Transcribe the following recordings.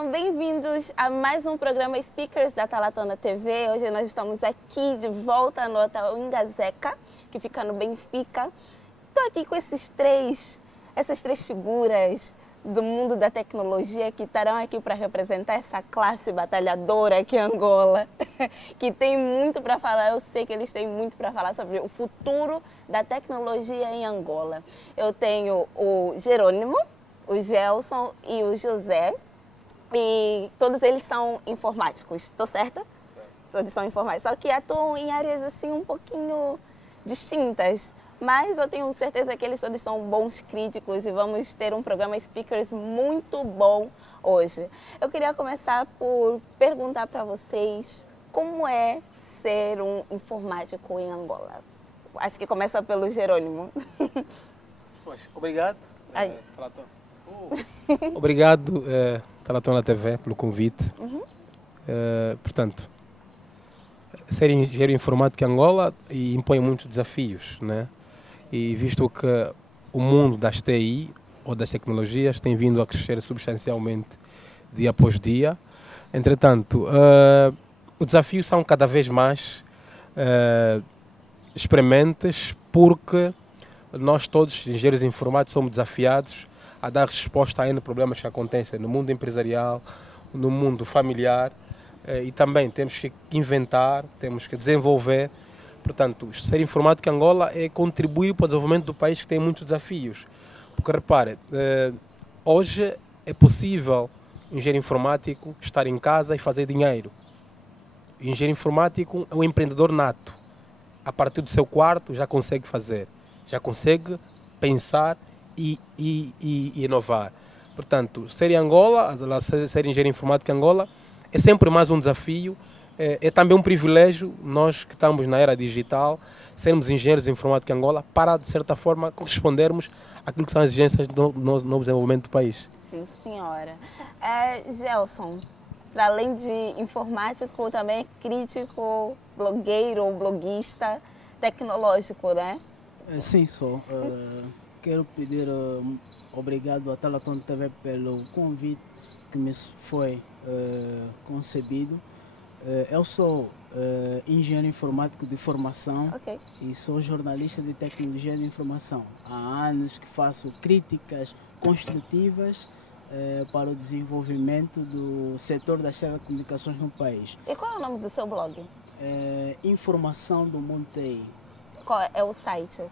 Sejam bem-vindos a mais um programa Speakers da Talatona TV. Hoje nós estamos aqui de volta no Hotel Ingazeca, que fica no Benfica. Estou aqui com essas três figuras do mundo da tecnologia que estarão aqui para representar essa classe batalhadora aqui em Angola, que tem muito para falar. Eu sei que eles têm muito para falar sobre o futuro da tecnologia em Angola. Eu tenho o Jerônimo, o Gelson e o José, e todos eles são informáticos, estou certa? Todos são informáticos, só que atuam em áreas assim um pouquinho distintas, mas eu tenho certeza que eles todos são bons críticos e vamos ter um programa Speakers muito bom hoje. Eu queria começar por perguntar para vocês como é ser um informático em Angola. Acho que começa pelo Jerônimo. Pois, obrigado. Aí. Obrigado, Talatona TV, pelo convite. Portanto, ser engenheiro informático em Angola impõe muitos desafios, né? E visto que o mundo das TI ou das tecnologias tem vindo a crescer substancialmente dia após dia, entretanto, os desafios são cada vez mais exprementes, porque nós todos, engenheiros informáticos, somos desafiados a dar resposta a N problemas que acontecem no mundo empresarial, no mundo familiar, e também temos que inventar, temos que desenvolver. Portanto, ser informático em Angola é contribuir para o desenvolvimento do país, que tem muitos desafios. Porque, repare, hoje é possível um engenheiro informático estar em casa e fazer dinheiro. O engenheiro informático é um empreendedor nato. A partir do seu quarto já consegue fazer, já consegue pensar e inovar. Portanto, ser em Angola, ser engenheiro informático em Angola, é sempre mais um desafio. É também um privilégio, nós que estamos na era digital, sermos engenheiros informáticos em Angola, para, de certa forma, correspondermos àquilo que são as exigências do novo desenvolvimento do país. Sim, senhora. Gelson, para além de informático, também é crítico, blogueiro ou bloguista tecnológico, né? Sim, sou. Quero pedir obrigado à Talatona TV pelo convite que me foi concebido. Eu sou engenheiro informático de formação. Okay. E sou jornalista de tecnologia de informação. Há anos que faço críticas construtivas para o desenvolvimento do setor das telecomunicações no país. E qual é o nome do seu blog? Informação do Mundo TI. Qual é o site?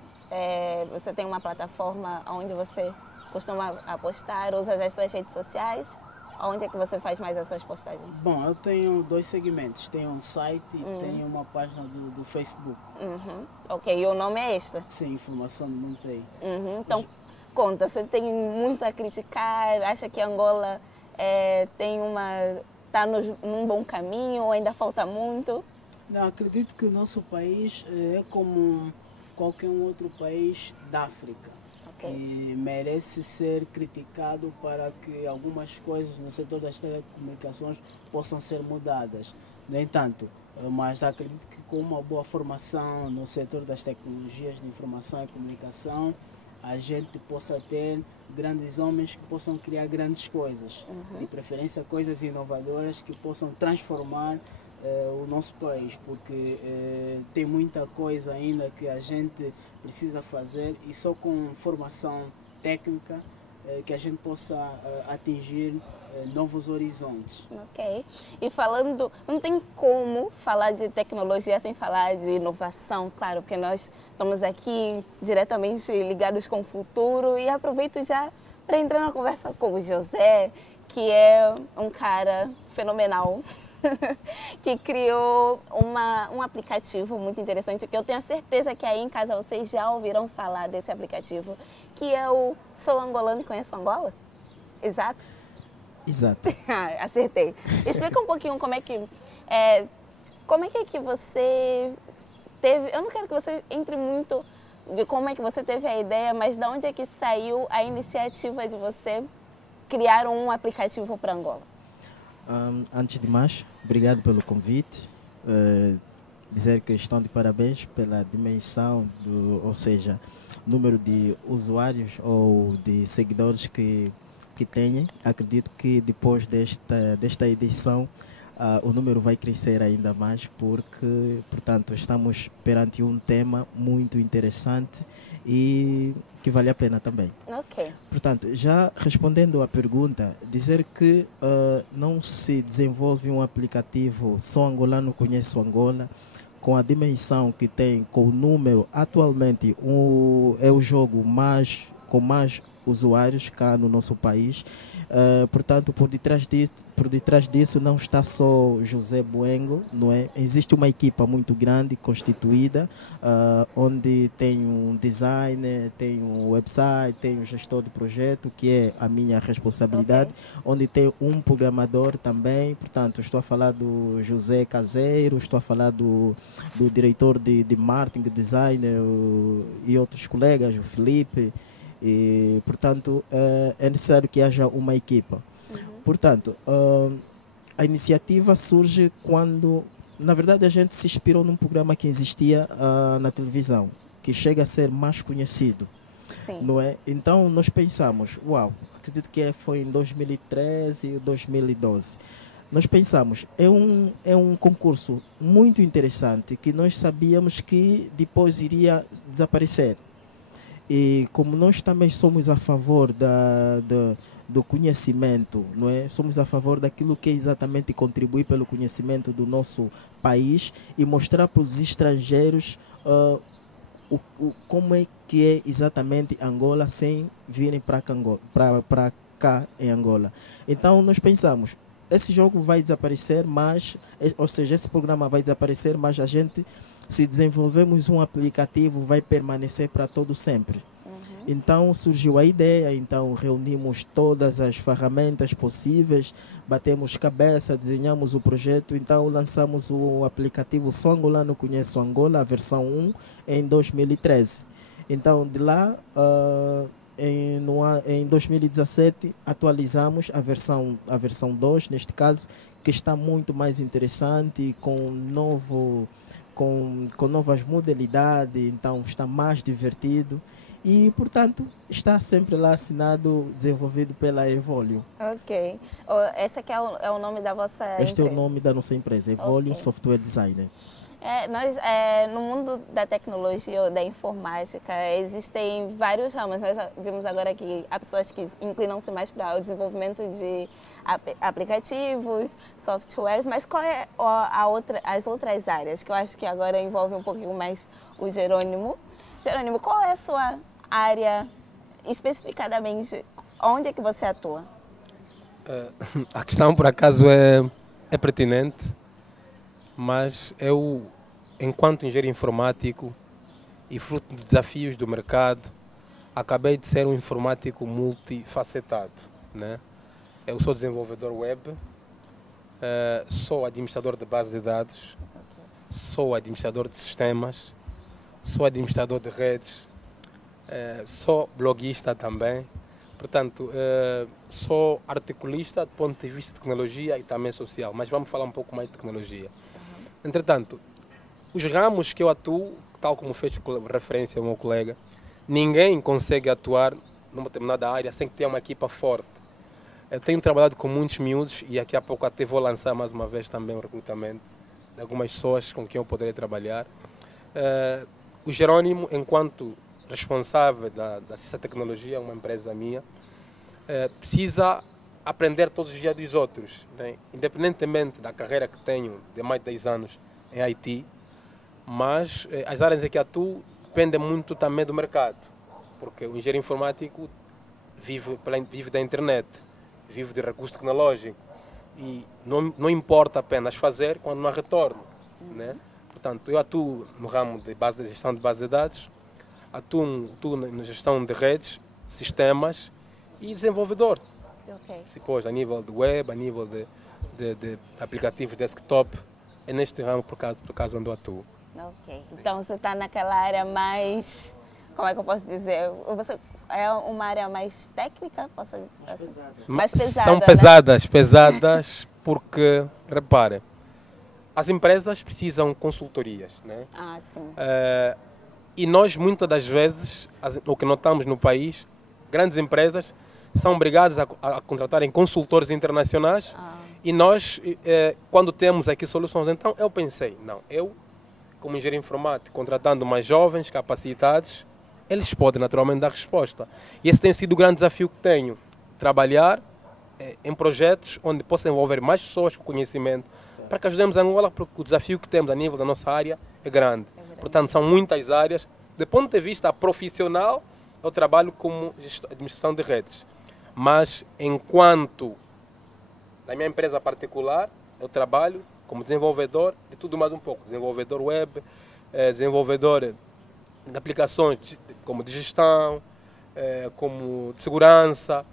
Você tem uma plataforma onde você costuma postar, usa as suas redes sociais? Onde é que você faz mais as suas postagens? Bom, eu tenho dois segmentos. Tenho um site e tenho uma página do Facebook. Ok, e o nome é este? Sim, Informação do Mundo TI. Então, conta, você tem muito a criticar? Acha que Angola está num bom caminho ou ainda falta muito? Não, acredito que o nosso país é como qualquer outro país da África, que merece ser criticado para que algumas coisas no setor das telecomunicações possam ser mudadas. No entanto, mas acredito que com uma boa formação no setor das tecnologias de informação e comunicação, a gente possa ter grandes homens que possam criar grandes coisas, de preferência coisas inovadoras que possam transformar o nosso país, porque tem muita coisa ainda que a gente precisa fazer e só com formação técnica que a gente possa atingir novos horizontes. Ok. E falando, não tem como falar de tecnologia sem falar de inovação, claro, porque nós estamos aqui diretamente ligados com o futuro, e aproveito já para entrar na conversa com o José, que é um cara fenomenal, que criou um aplicativo muito interessante, que eu tenho certeza que aí em casa vocês já ouviram falar desse aplicativo, que é o Sou Angolano e Conheço Angola? Exato? Exato. Acertei. Explica um pouquinho como é que você teve... Eu não quero que você entre muito de como é que você teve a ideia, mas de onde é que saiu a iniciativa de você criar um aplicativo para Angola? Antes de mais, obrigado pelo convite. Dizer que estão de parabéns pela dimensão, ou seja, número de usuários ou de seguidores que que têm. Acredito que depois desta edição o número vai crescer ainda mais, porque, portanto, estamos perante um tema muito interessante e que vale a pena também. Ok. Portanto, já respondendo à pergunta, dizer que não se desenvolve um aplicativo Sou Angolano Conheço Angola, com a dimensão que tem, com o número, atualmente é o jogo com mais usuários cá no nosso país. Portanto, por detrás disso não está só José Buengo, não é? Existe uma equipa muito grande, constituída, onde tem um designer, tem um website, tem um gestor de projeto, que é a minha responsabilidade, onde tem um programador também. Portanto, estou a falar do José Caseiro, estou a falar do diretor de marketing, designer e outros colegas, o Felipe. E, portanto, é necessário que haja uma equipa. Portanto, a iniciativa surge quando, na verdade, a gente se inspirou num programa que existia na televisão, que chega a ser mais conhecido. Sim. Não é? Então, nós pensamos, acredito que foi em 2013 ou 2012. Nós pensamos, é um concurso muito interessante que nós sabíamos que depois iria desaparecer. E como nós também somos a favor do conhecimento, não é? Somos a favor daquilo que é exatamente contribuir pelo conhecimento do nosso país e mostrar para os estrangeiros como é que é exatamente Angola sem virem para cá em Angola. Então nós pensamos, esse jogo vai desaparecer, ou seja, esse programa vai desaparecer, mas a gente, se desenvolvemos um aplicativo, vai permanecer para todo sempre. Então surgiu a ideia, então reunimos todas as ferramentas possíveis, batemos cabeça, desenhamos o projeto, então lançamos o aplicativo Sou Angolano Conheço Angola, a versão 1, em 2013. Então de lá, em 2017, atualizamos a versão 2, neste caso, que está muito mais interessante, com novas modalidades, então está mais divertido e, portanto, está sempre lá assinado, desenvolvido pela Evolio. Ok. Esse aqui é o nome da vossa empresa? Este é o nome da nossa empresa, Evolio Software Designer. No mundo da tecnologia ou da informática, existem vários ramos. Nós vimos agora que há pessoas que inclinam-se mais para o desenvolvimento de aplicativos, softwares, mas qual é as outras áreas? Que eu acho que agora envolve um pouquinho mais o Jerônimo. Jerônimo, qual é a sua área, especificadamente, onde é que você atua? A questão, por acaso, é pertinente, mas eu, enquanto engenheiro informático e fruto de desafios do mercado, acabei de ser um informático multifacetado, né? Eu sou desenvolvedor web, sou administrador de bases de dados, sou administrador de sistemas, sou administrador de redes, sou bloguista também. Portanto, sou articulista do ponto de vista de tecnologia e também social, mas vamos falar um pouco mais de tecnologia. Entretanto, os ramos que eu atuo, tal como fez referência ao meu colega, ninguém consegue atuar numa determinada área sem que tenha uma equipa forte. Eu tenho trabalhado com muitos miúdos e daqui a pouco até vou lançar mais uma vez também o recrutamento de algumas pessoas com quem eu poderei trabalhar. O Jerônimo, enquanto responsável da Ciência Tecnologia, uma empresa minha, precisa aprender todos os dias dos outros, né? Independentemente da carreira que tenho de mais de 10 anos em IT, mas as áreas em que atuo dependem muito também do mercado, porque o engenheiro informático vive da internet, vive de recurso tecnológico e não importa apenas fazer quando não há retorno, né? Portanto, eu atuo no ramo de gestão de base de dados, atuo na gestão de redes, sistemas e desenvolvedor. Okay. Depois, a nível de web, a nível de aplicativos desktop, é neste ramo por acaso onde eu atuo. Ok. Então você está naquela área mais, como é que eu posso dizer? Você é uma área mais técnica? Mais pesada. São pesadas porque, repare, as empresas precisam de consultorias, né? Ah, sim. E nós, muitas das vezes, o que notamos no país, grandes empresas são obrigados a contratarem consultores internacionais e nós, quando temos aqui soluções, então eu pensei, não, eu, como engenheiro informático, contratando mais jovens, capacitados, eles podem naturalmente dar resposta. E esse tem sido o grande desafio que tenho, trabalhar em projetos onde possa envolver mais pessoas com conhecimento, para que ajudemos a Angola, porque o desafio que temos a nível da nossa área é grande. Portanto, são muitas áreas. Do ponto de vista profissional, eu trabalho como administração de redes. Mas, enquanto na minha empresa particular, eu trabalho como desenvolvedor de tudo mais um pouco. Desenvolvedor web, desenvolvedor de aplicações como de gestão, como de segurança.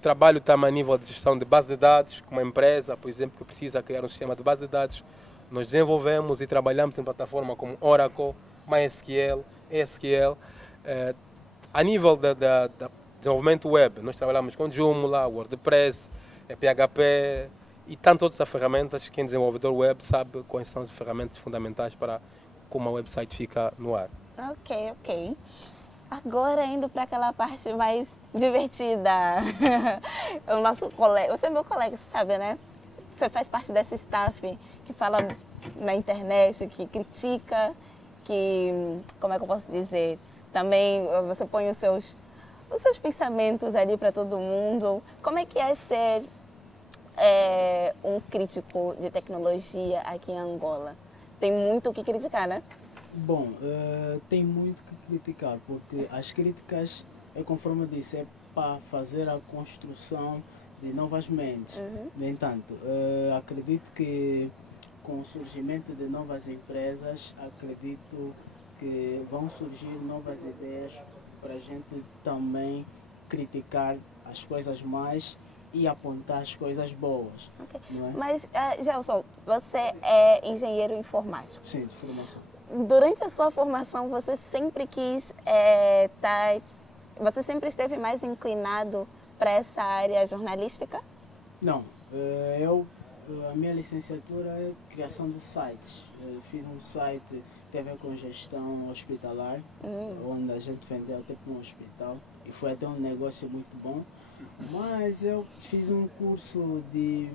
Trabalho também a nível de gestão de base de dados, com uma empresa, por exemplo, que precisa criar um sistema de base de dados. Nós desenvolvemos e trabalhamos em plataformas como Oracle, MySQL, SQL. A nível de desenvolvimento web, nós trabalhamos com Joomla, WordPress, PHP e tantas outras ferramentas. Quem é desenvolvedor web sabe quais são as ferramentas fundamentais para como a website fica no ar. Ok. Agora indo para aquela parte mais divertida. O nosso colega, você é meu colega, você sabe, né? Você faz parte desse staff que fala na internet, que critica, que, como é que eu posso dizer? Também você põe os seus pensamentos ali para todo mundo. Como é que é ser um crítico de tecnologia aqui em Angola? Tem muito o que criticar, né? Bom, tem muito que criticar, porque as críticas, conforme eu disse, é para fazer a construção de novas mentes. No entanto, acredito que com o surgimento de novas empresas, acredito que vão surgir novas ideias para a gente também criticar as coisas mais e apontar as coisas boas. Okay. Não é? Mas, Gelson, você é engenheiro informático. Sim, de formação. Durante a sua formação, você sempre quis você sempre esteve mais inclinado para essa área jornalística? Não. A minha licenciatura é criação de sites. Fiz um site que tem a ver com gestão hospitalar, onde a gente vendeu até para um hospital. E foi até um negócio muito bom. Mas eu fiz um curso de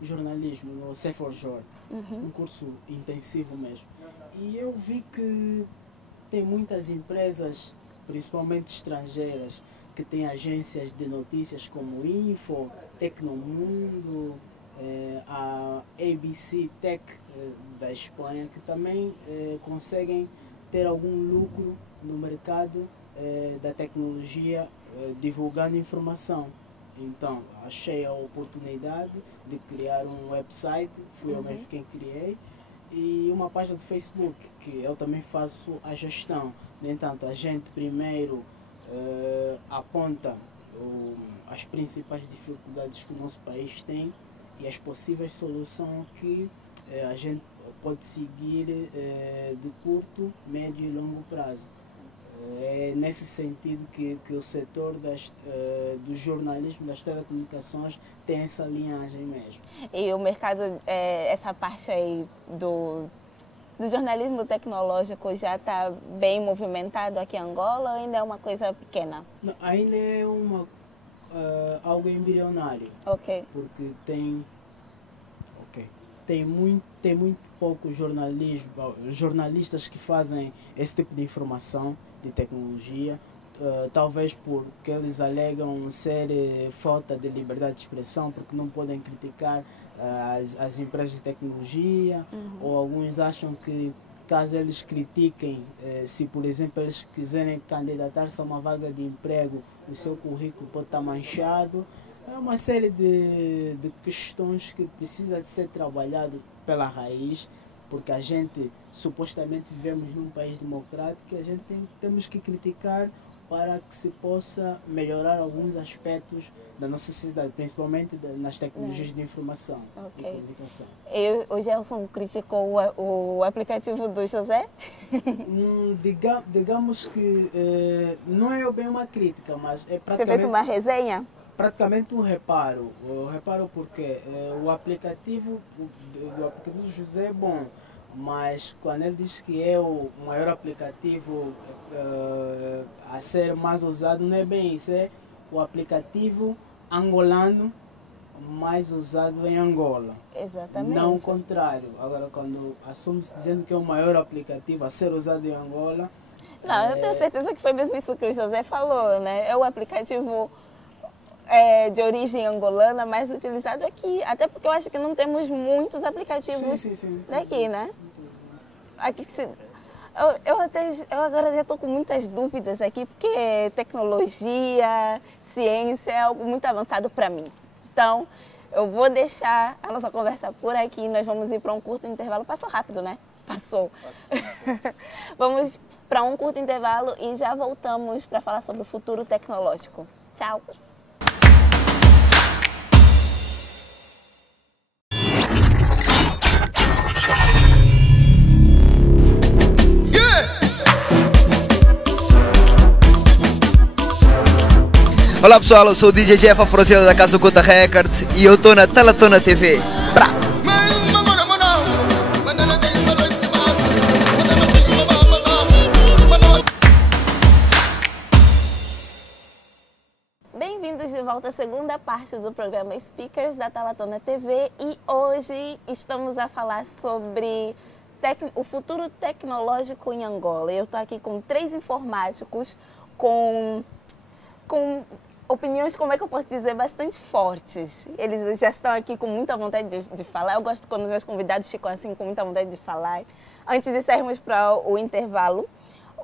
jornalismo no C4Jor, um curso intensivo mesmo. E eu vi que tem muitas empresas, principalmente estrangeiras, que têm agências de notícias como Info, Tecnomundo, a ABC Tech da Espanha, que também conseguem ter algum lucro no mercado da tecnologia, divulgando informação. Então, achei a oportunidade de criar um website, fui eu mesmo quem criei, e uma página do Facebook, que eu também faço a gestão. No entanto, a gente primeiro aponta as principais dificuldades que o nosso país tem e as possíveis soluções que a gente pode seguir de curto, médio e longo prazo. É nesse sentido que o setor do jornalismo, das telecomunicações, tem essa linhagem mesmo. E o mercado, essa parte aí do jornalismo tecnológico já está bem movimentado aqui em Angola ou ainda é uma coisa pequena? Não, ainda é algo embrionário. Ok. Porque tem muito pouco jornalistas que fazem esse tipo de informação de tecnologia, talvez porque eles alegam ser falta de liberdade de expressão, porque não podem criticar as empresas de tecnologia, ou alguns acham que caso eles critiquem, se por exemplo eles quiserem candidatar-se a uma vaga de emprego, o seu currículo pode estar manchado. É uma série de questões que precisa de ser trabalhado pela raiz, porque a gente supostamente vivemos num país democrático e a gente temos que criticar para que se possa melhorar alguns aspectos da nossa sociedade, principalmente nas tecnologias de informação e comunicação. O Gelson criticou o aplicativo do José? Digamos que não é bem uma crítica, mas é praticamente... Você fez uma resenha? Praticamente um reparo. Eu reparo porque o aplicativo do José é bom, mas quando ele diz que é o maior aplicativo a ser mais usado, não é bem isso. o aplicativo angolano mais usado em Angola. Exatamente. Não o contrário. Agora, quando assume-se dizendo que é o maior aplicativo a ser usado em Angola... Não, eu tenho certeza que foi mesmo isso que o José falou, né? É o aplicativo de origem angolana mais utilizado aqui. Até porque eu acho que não temos muitos aplicativos daqui, né? Aqui que se... eu agora já estou com muitas dúvidas aqui, porque tecnologia, ciência é algo muito avançado para mim. Então, eu vou deixar a nossa conversa por aqui. Nós vamos ir para um curto intervalo. Passou rápido, né? Passou. Vamos para um curto intervalo e já voltamos para falar sobre o futuro tecnológico. Tchau! Olá pessoal, eu sou o DJ Jeff Afrocelo da Casa Oculta Records e eu estou na Talatona TV. Pra! Bem-vindos de volta à segunda parte do programa Speakers da Talatona TV e hoje estamos a falar sobre o futuro tecnológico em Angola. Eu estou aqui com 3 informáticos com opiniões, como é que eu posso dizer, bastante fortes. Eles já estão aqui com muita vontade de falar. Eu gosto quando meus convidados ficam assim com muita vontade de falar. Antes de sairmos para o intervalo,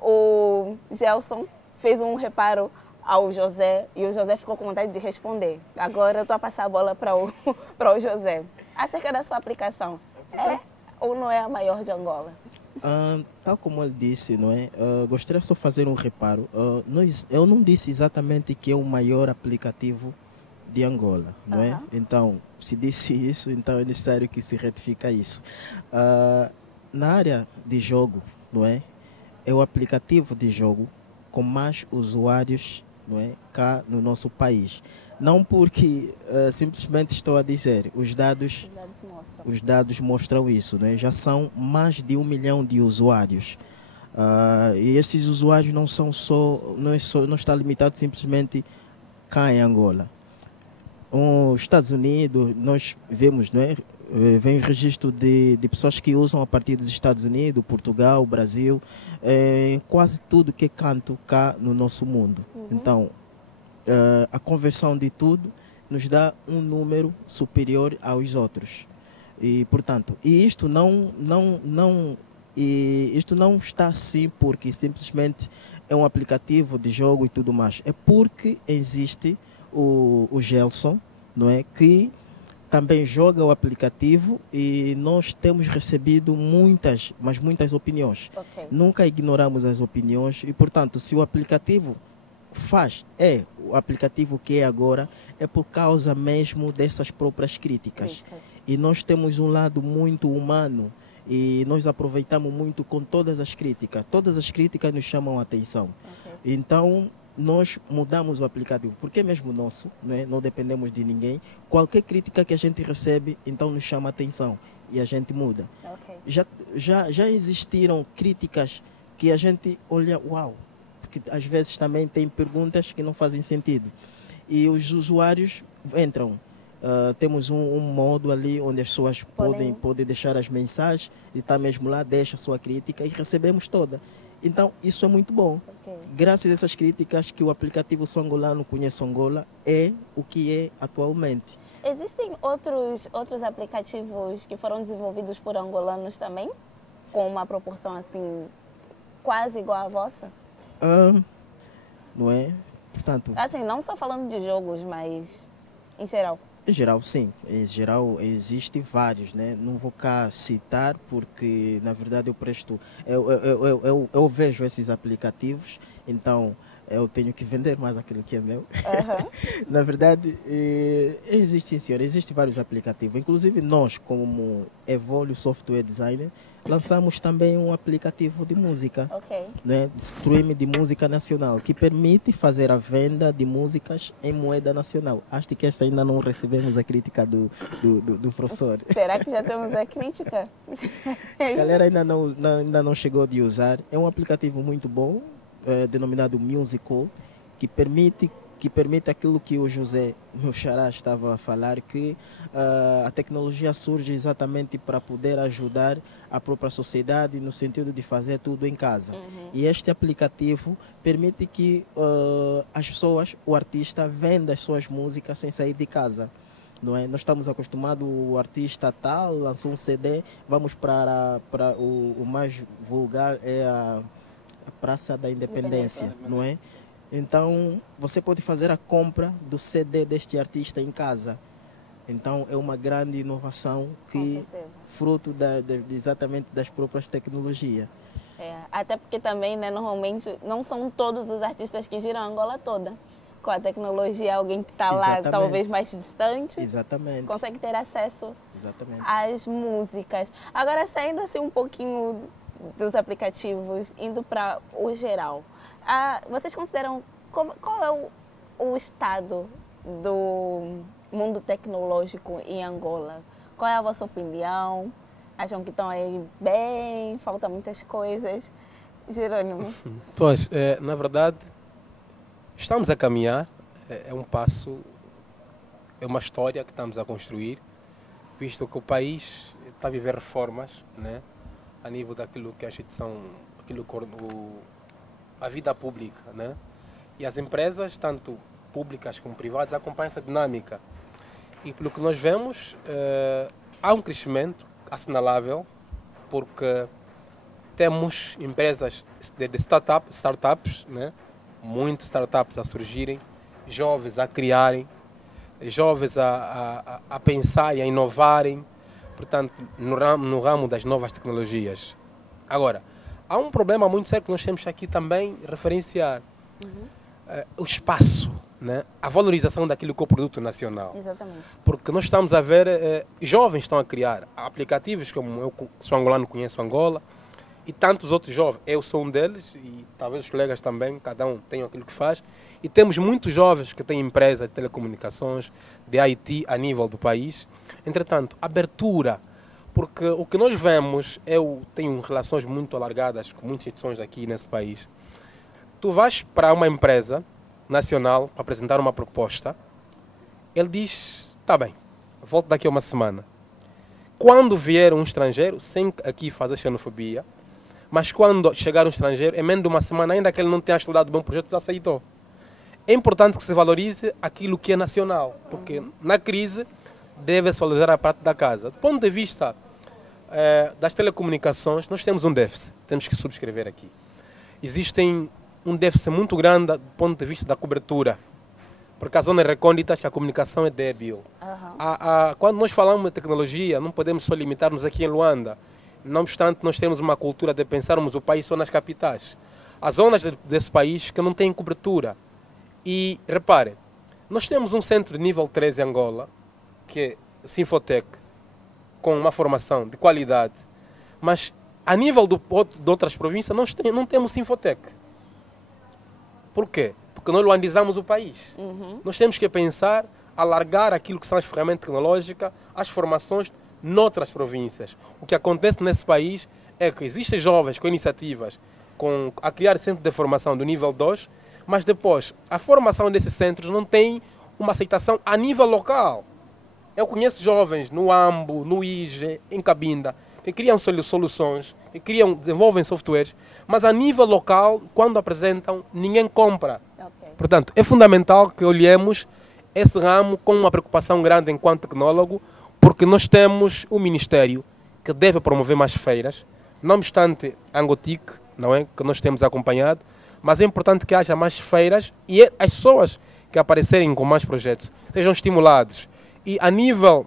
o Gelson fez um reparo ao José e o José ficou com vontade de responder. Agora eu estou a passar a bola para o José. Acerca da sua aplicação, é ou não é a maior de Angola? Tal como ele disse, não é? Gostaria só de fazer um reparo. Eu não disse exatamente que é o maior aplicativo de Angola, não é? Então, se disse isso, então é necessário que se retifique isso. Na área de jogo, não é? É o aplicativo de jogo com mais usuários, não é? Cá no nosso país. Não porque simplesmente estou a dizer, os dados mostram isso, né? Já são mais de 1 milhão de usuários. E esses usuários não está limitado simplesmente cá em Angola. Os Estados Unidos, nós vemos, não é? Vem o registro de pessoas que usam a partir dos Estados Unidos, Portugal, Brasil, quase tudo que é canto cá no nosso mundo. Então, a conversão de tudo nos dá um número superior aos outros. E, portanto, isto não está assim porque simplesmente é um aplicativo de jogo e tudo mais. É porque existe o Gelson, não é, que também joga o aplicativo e nós temos recebido muitas opiniões. Nunca ignoramos as opiniões e, portanto, se o aplicativo o aplicativo que é agora, é por causa mesmo dessas próprias críticas. E nós temos um lado muito humano e nós aproveitamos muito com todas as críticas. Todas as críticas nos chamam a atenção. Então, nós mudamos o aplicativo, porque é mesmo nosso, não é? Não dependemos de ninguém. Qualquer crítica que a gente recebe, então nos chama a atenção e a gente muda. Já existiram críticas que a gente olha, uau, porque às vezes também tem perguntas que não fazem sentido. E os usuários entram. Temos um modo ali onde as pessoas podem deixar as mensagens e está mesmo lá, deixa a sua crítica e recebemos toda. Então, isso é muito bom. Graças a essas críticas que o aplicativo Sou Angolano Conheço Angola é o que é atualmente. Existem outros aplicativos que foram desenvolvidos por angolanos também? Com uma proporção assim, quase igual à vossa? Não é? Portanto, assim, não só falando de jogos, mas em geral. Em geral, sim. Em geral, existem vários, né? Não vou cá citar porque, na verdade, eu vejo esses aplicativos, então eu tenho que vender mais aquilo que é meu. Na verdade, existe, sim, senhor. Existem vários aplicativos. Inclusive, nós, como Evolio Software Designer, lançamos também um aplicativo de música, né? De streaming de música nacional, que permite fazer a venda de músicas em moeda nacional. Acho que esta ainda não recebemos a crítica do professor. Será que já temos a crítica? Se calhar ainda não chegou de usar. É um aplicativo muito bom, denominado Musical, que permite que permite aquilo que o José, meu xará, estava a falar, que a tecnologia surge exatamente para poder ajudar a própria sociedade no sentido de fazer tudo em casa. E este aplicativo permite que as pessoas, o artista, venda as suas músicas sem sair de casa. Não é? Nós estamos acostumados, o artista tal lançou um CD, vamos para o mais vulgar, é a Praça da Independência, não é? Então, você pode fazer a compra do CD deste artista em casa. Então, é uma grande inovação que fruto exatamente das próprias tecnologias. Até porque também, né, normalmente, não são todos os artistas que giram a Angola toda. Com a tecnologia, alguém que está lá, talvez mais distante, consegue ter acesso às músicas. Agora, saindo assim um pouquinho dos aplicativos, indo para o geral. Vocês consideram qual é o estado do mundo tecnológico em Angola? Qual é a vossa opinião? Acham que estão aí bem? Faltam muitas coisas? Jerônimo? Pois, na verdade, estamos a caminhar. É um passo, é uma história que estamos a construir, visto que o país está a viver reformas, né, a nível daquilo que a instituição, a vida pública, né? E as empresas, tanto públicas como privadas, acompanham essa dinâmica. E pelo que nós vemos, há um crescimento assinalável, porque temos empresas de startups, né? Muitas startups a surgirem, jovens a criarem, jovens a pensarem, a inovarem, portanto, no ramo das novas tecnologias. Agora, há um problema muito sério que nós temos aqui também referenciar. O espaço, né? A valorização daquilo que é o produto nacional. Exatamente. Porque nós estamos a ver, jovens estão a criar aplicativos, como eu sou angolano, conheço Angola, e tantos outros jovens. Eu sou um deles, e talvez os colegas também, cada um tem aquilo que faz. E temos muitos jovens que têm empresas de telecomunicações, de IT a nível do país. Entretanto, abertura, porque o que nós vemos, eu tenho relações muito alargadas com muitas instituições aqui nesse país. Tu vais para uma empresa nacional para apresentar uma proposta, ele diz, está bem, volto daqui a uma semana. Quando vier um estrangeiro, sem aqui fazer xenofobia, mas quando chegar um estrangeiro, em menos de uma semana, ainda que ele não tenha estudado bem o projeto, já aceitou. É importante que se valorize aquilo que é nacional, porque na crise deve-se valorizar a parte da casa. Do ponto de vista das telecomunicações, nós temos um déficit, temos que subscrever aqui. Existem um déficit muito grande do ponto de vista da cobertura, porque as zonas recônditas que a comunicação é débil. Quando nós falamos de tecnologia, não podemos só limitar-nos aqui em Luanda. Não obstante, nós temos uma cultura de pensarmos o país só nas capitais. Há zonas desse país que não têm cobertura. E, reparem, nós temos um centro de nível 3 em Angola, que é Sinfotec, com uma formação de qualidade, mas a nível de outras províncias não temos Sinfotec. Por quê? Porque nós luandizamos o país. Nós temos que pensar, alargar aquilo que são as ferramentas tecnológicas, as formações noutras províncias. O que acontece nesse país é que existem jovens com iniciativas a criar centros de formação do nível 2, mas depois a formação desses centros não tem uma aceitação a nível local. Eu conheço jovens no Ambo, no IGE, em Cabinda, que criam soluções, que desenvolvem softwares, mas a nível local, quando apresentam, ninguém compra. Portanto, é fundamental que olhemos esse ramo com uma preocupação grande enquanto tecnólogo, porque nós temos um Ministério que deve promover mais feiras, não obstante a Angotic, não é, que nós temos acompanhado, mas é importante que haja mais feiras e as pessoas que aparecerem com mais projetos sejam estimulados. E a nível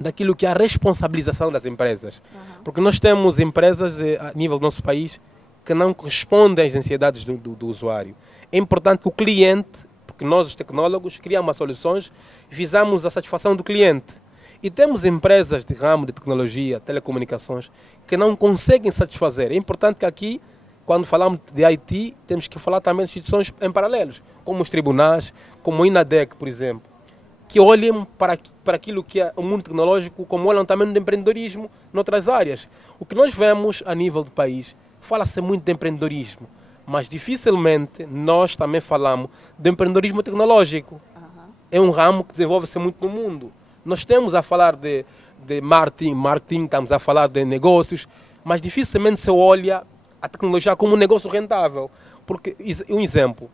daquilo que é a responsabilização das empresas, porque nós temos empresas a nível do nosso país que não correspondem às ansiedades do usuário. É importante que o cliente, porque nós os tecnólogos criamos soluções e visamos a satisfação do cliente. E temos empresas de ramo de tecnologia, telecomunicações, que não conseguem satisfazer. É importante que aqui, quando falamos de IT, temos que falar também de instituições em paralelos, como os tribunais, como o INADEC, por exemplo, que olhem para aquilo que é o mundo tecnológico, como olham também no empreendedorismo, noutras áreas. O que nós vemos a nível do país, fala-se muito de empreendedorismo, mas dificilmente nós também falamos de empreendedorismo tecnológico. É um ramo que desenvolve-se muito no mundo. Nós temos a falar de marketing, estamos a falar de negócios, mas dificilmente se olha a tecnologia como um negócio rentável. Porque, um exemplo,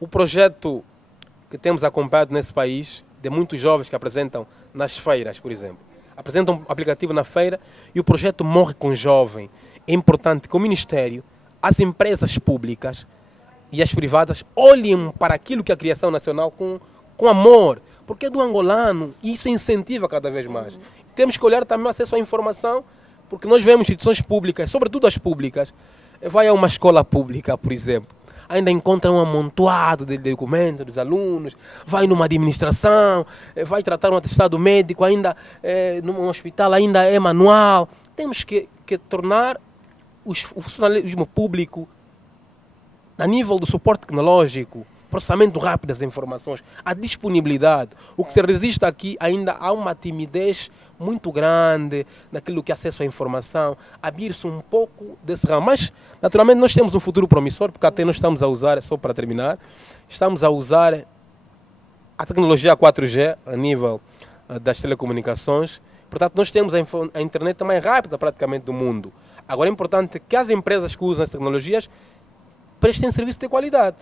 o projeto que temos acompanhado nesse país, de muitos jovens que apresentam nas feiras, por exemplo, apresentam um aplicativo na feira e o projeto morre com o jovem. É importante que o Ministério, as empresas públicas e as privadas olhem para aquilo que é a criação nacional com amor, porque é do angolano e isso incentiva cada vez mais. Temos que olhar também o acesso à informação, porque nós vemos instituições públicas, sobretudo as públicas, vai a uma escola pública, por exemplo, ainda encontra um amontoado de documentos dos alunos, vai numa administração, vai tratar um atestado médico, ainda num hospital ainda é manual. Temos que tornar o funcionalismo público a nível do suporte tecnológico, processamento rápido das informações, a disponibilidade. O que se resiste aqui ainda há uma timidez muito grande naquilo que é acesso à informação, abrir-se um pouco desse ramo. Mas, naturalmente, nós temos um futuro promissor, porque até nós estamos a usar, só para terminar, estamos a usar a tecnologia 4G a nível das telecomunicações. Portanto, nós temos a internet mais rápida praticamente do mundo. Agora é importante que as empresas que usam as tecnologias prestem serviço de qualidade.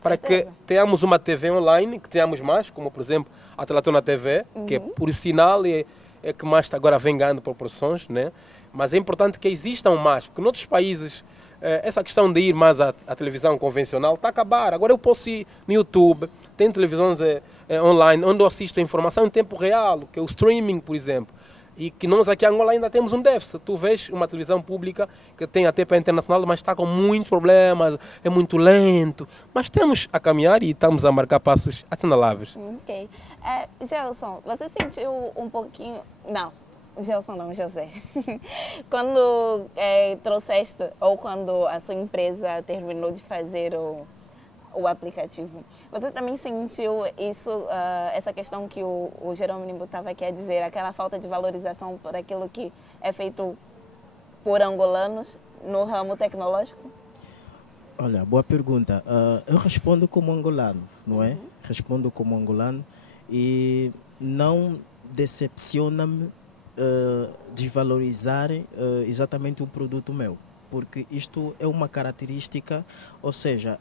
Para que tenhamos uma TV online, que tenhamos mais, como por exemplo a Talatona TV, que por sinal é que mais agora vem ganhando proporções, né? Mas é importante que existam mais, porque noutros países essa questão de ir mais à televisão convencional está a acabar. Agora eu posso ir no YouTube, tem televisões online, onde eu assisto a informação em tempo real, que é o streaming, por exemplo. E que nós aqui em Angola ainda temos um déficit. Tu vês uma televisão pública que tem até para internacional, mas está com muitos problemas, é muito lento. Mas temos a caminhar e estamos a marcar passos assinaláveis. Ok. Gelson, você sentiu um pouquinho... Não, Gelson não, José. Quando trouxeste, ou quando a sua empresa terminou de fazer o aplicativo, você também sentiu isso, essa questão que o Jerônimo estava aqui a dizer, aquela falta de valorização por aquilo que é feito por angolanos no ramo tecnológico? Olha, boa pergunta. Eu respondo como angolano, não é? Respondo como angolano e não decepciona-me desvalorizar exatamente um produto meu, porque isto é uma característica, ou seja,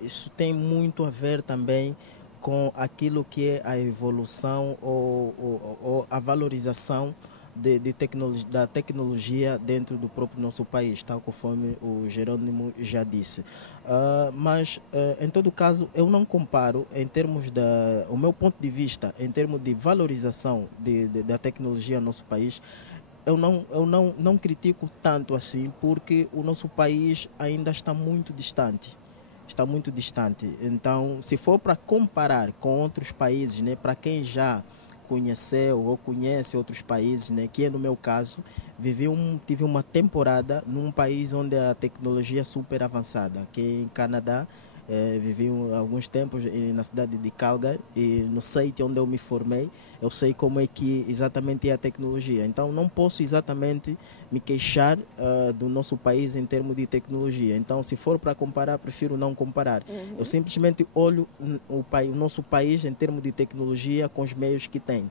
isso tem muito a ver também com aquilo que é a evolução ou a valorização da tecnologia dentro do próprio nosso país, tal conforme o Jerônimo já disse. Mas, em todo caso, eu não comparo, em termos o meu ponto de vista, em termos de valorização da tecnologia no nosso país, eu não critico tanto assim, porque o nosso país ainda está muito distante. Está muito distante. Então, se for para comparar com outros países, né, para quem já conheceu ou conhece outros países, né, que é no meu caso, tive uma temporada num país onde a tecnologia é super avançada, que é em Canadá. Vivi alguns tempos na cidade de Calgary e no site onde eu me formei, eu sei como é que exatamente é a tecnologia. Então não posso exatamente me queixar do nosso país em termos de tecnologia. Então se for para comparar, prefiro não comparar. Eu simplesmente olho o nosso país em termos de tecnologia com os meios que tem.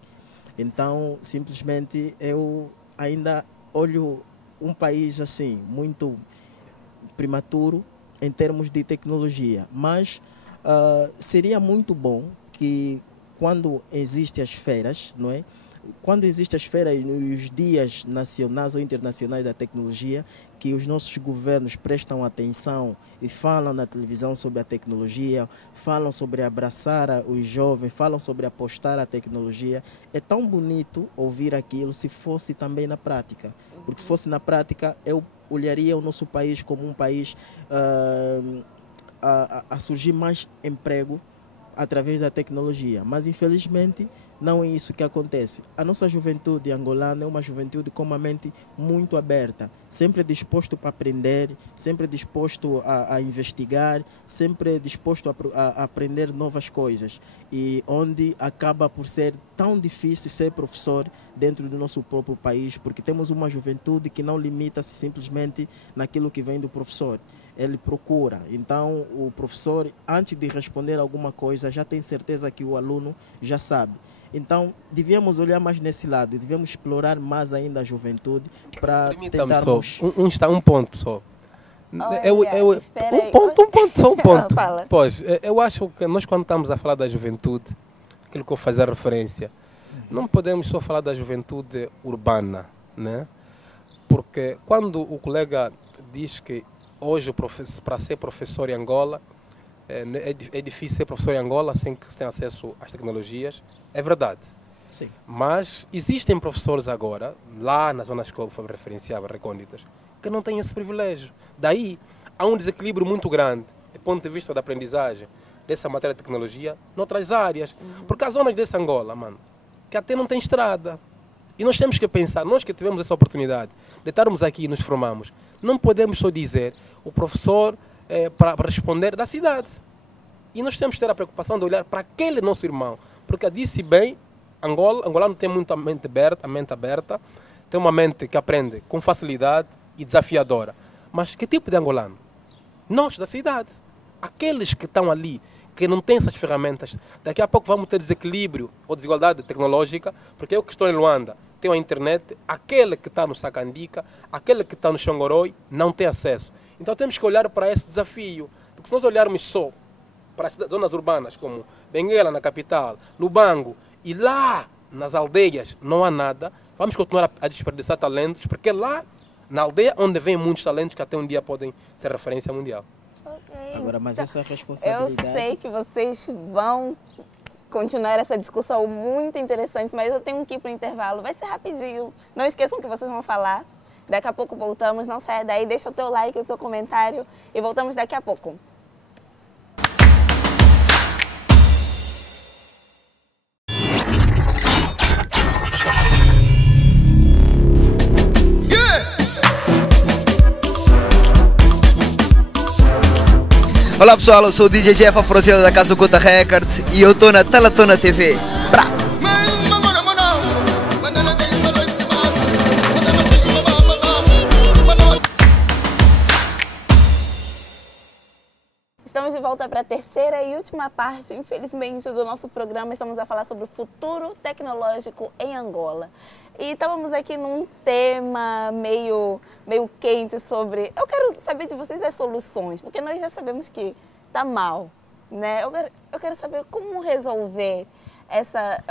Então simplesmente eu ainda olho um país assim, muito prematuro em termos de tecnologia, mas seria muito bom que quando existem as feiras, não é? Quando existem as feiras e os dias nacionais ou internacionais da tecnologia, que os nossos governos prestam atenção e falam na televisão sobre a tecnologia, falam sobre abraçar os jovens, falam sobre apostar a tecnologia. É tão bonito ouvir aquilo se fosse também na prática, porque se fosse na prática eu olharia o nosso país como um país a surgir mais emprego através da tecnologia. Mas, infelizmente, não é isso que acontece. A nossa juventude angolana é uma juventude com uma mente muito aberta, sempre disposto para aprender, sempre disposto a investigar, sempre disposto a aprender novas coisas. E onde acaba por ser tão difícil ser professor dentro do nosso próprio país, porque temos uma juventude que não limita-se simplesmente naquilo que vem do professor. Ele procura. Então, o professor, antes de responder alguma coisa, já tem certeza que o aluno já sabe. Então, devíamos olhar mais nesse lado, devíamos explorar mais ainda a juventude para tentarmos... Um ponto só. Olha, Um ponto. Pois, eu acho que nós, quando estamos a falar da juventude, aquilo que eu fazia referência, não podemos só falar da juventude urbana, né? Porque quando o colega diz que hoje, para ser professor em Angola, é difícil ser professor em Angola sem que se tenha acesso às tecnologias, é verdade. Sim. Mas existem professores agora, lá nas zonas que eu referenciava, recônditas, que não têm esse privilégio. Daí, há um desequilíbrio muito grande, do ponto de vista da aprendizagem dessa matéria de tecnologia, noutras áreas. Porque há zonas dessa Angola, mano, que até não tem estrada. E nós temos que pensar, nós que tivemos essa oportunidade de estarmos aqui e nos formamos, não podemos só dizer o professor para responder da cidade. E nós temos que ter a preocupação de olhar para aquele nosso irmão. Porque disse bem, angolano tem muita mente aberta, tem uma mente que aprende com facilidade e desafiadora. Mas que tipo de angolano? Nós, da cidade. Aqueles que estão ali, que não têm essas ferramentas, daqui a pouco vamos ter desequilíbrio ou desigualdade tecnológica, porque eu que estou em Luanda, tenho a internet, aquele que está no Sacandica, aquele que está no Xongoroi, não tem acesso. Então temos que olhar para esse desafio, porque se nós olharmos só para as zonas urbanas, como Benguela, na capital, Lubango, e lá nas aldeias não há nada, vamos continuar a desperdiçar talentos, porque lá na aldeia onde vêm muitos talentos que até um dia podem ser referência mundial. Okay. Agora, mas essa responsabilidade... Eu sei que vocês vão continuar essa discussão muito interessante, mas eu tenho que ir para o intervalo. Vai ser rapidinho. Não esqueçam que vocês vão falar. Daqui a pouco voltamos. Não saia daí, deixa o teu like, o seu comentário e voltamos daqui a pouco. Olá pessoal, eu sou o DJ Jeff Afrosiel da Casa Oculta Records e eu estou na Talatona TV. Brá! Estamos de volta para a terceira e última parte, infelizmente, do nosso programa. Estamos a falar sobre o futuro tecnológico em Angola. E estávamos aqui num tema meio quente sobre... Eu quero saber de vocês as soluções, porque nós já sabemos que está mal, né? Eu quero saber como resolver essa...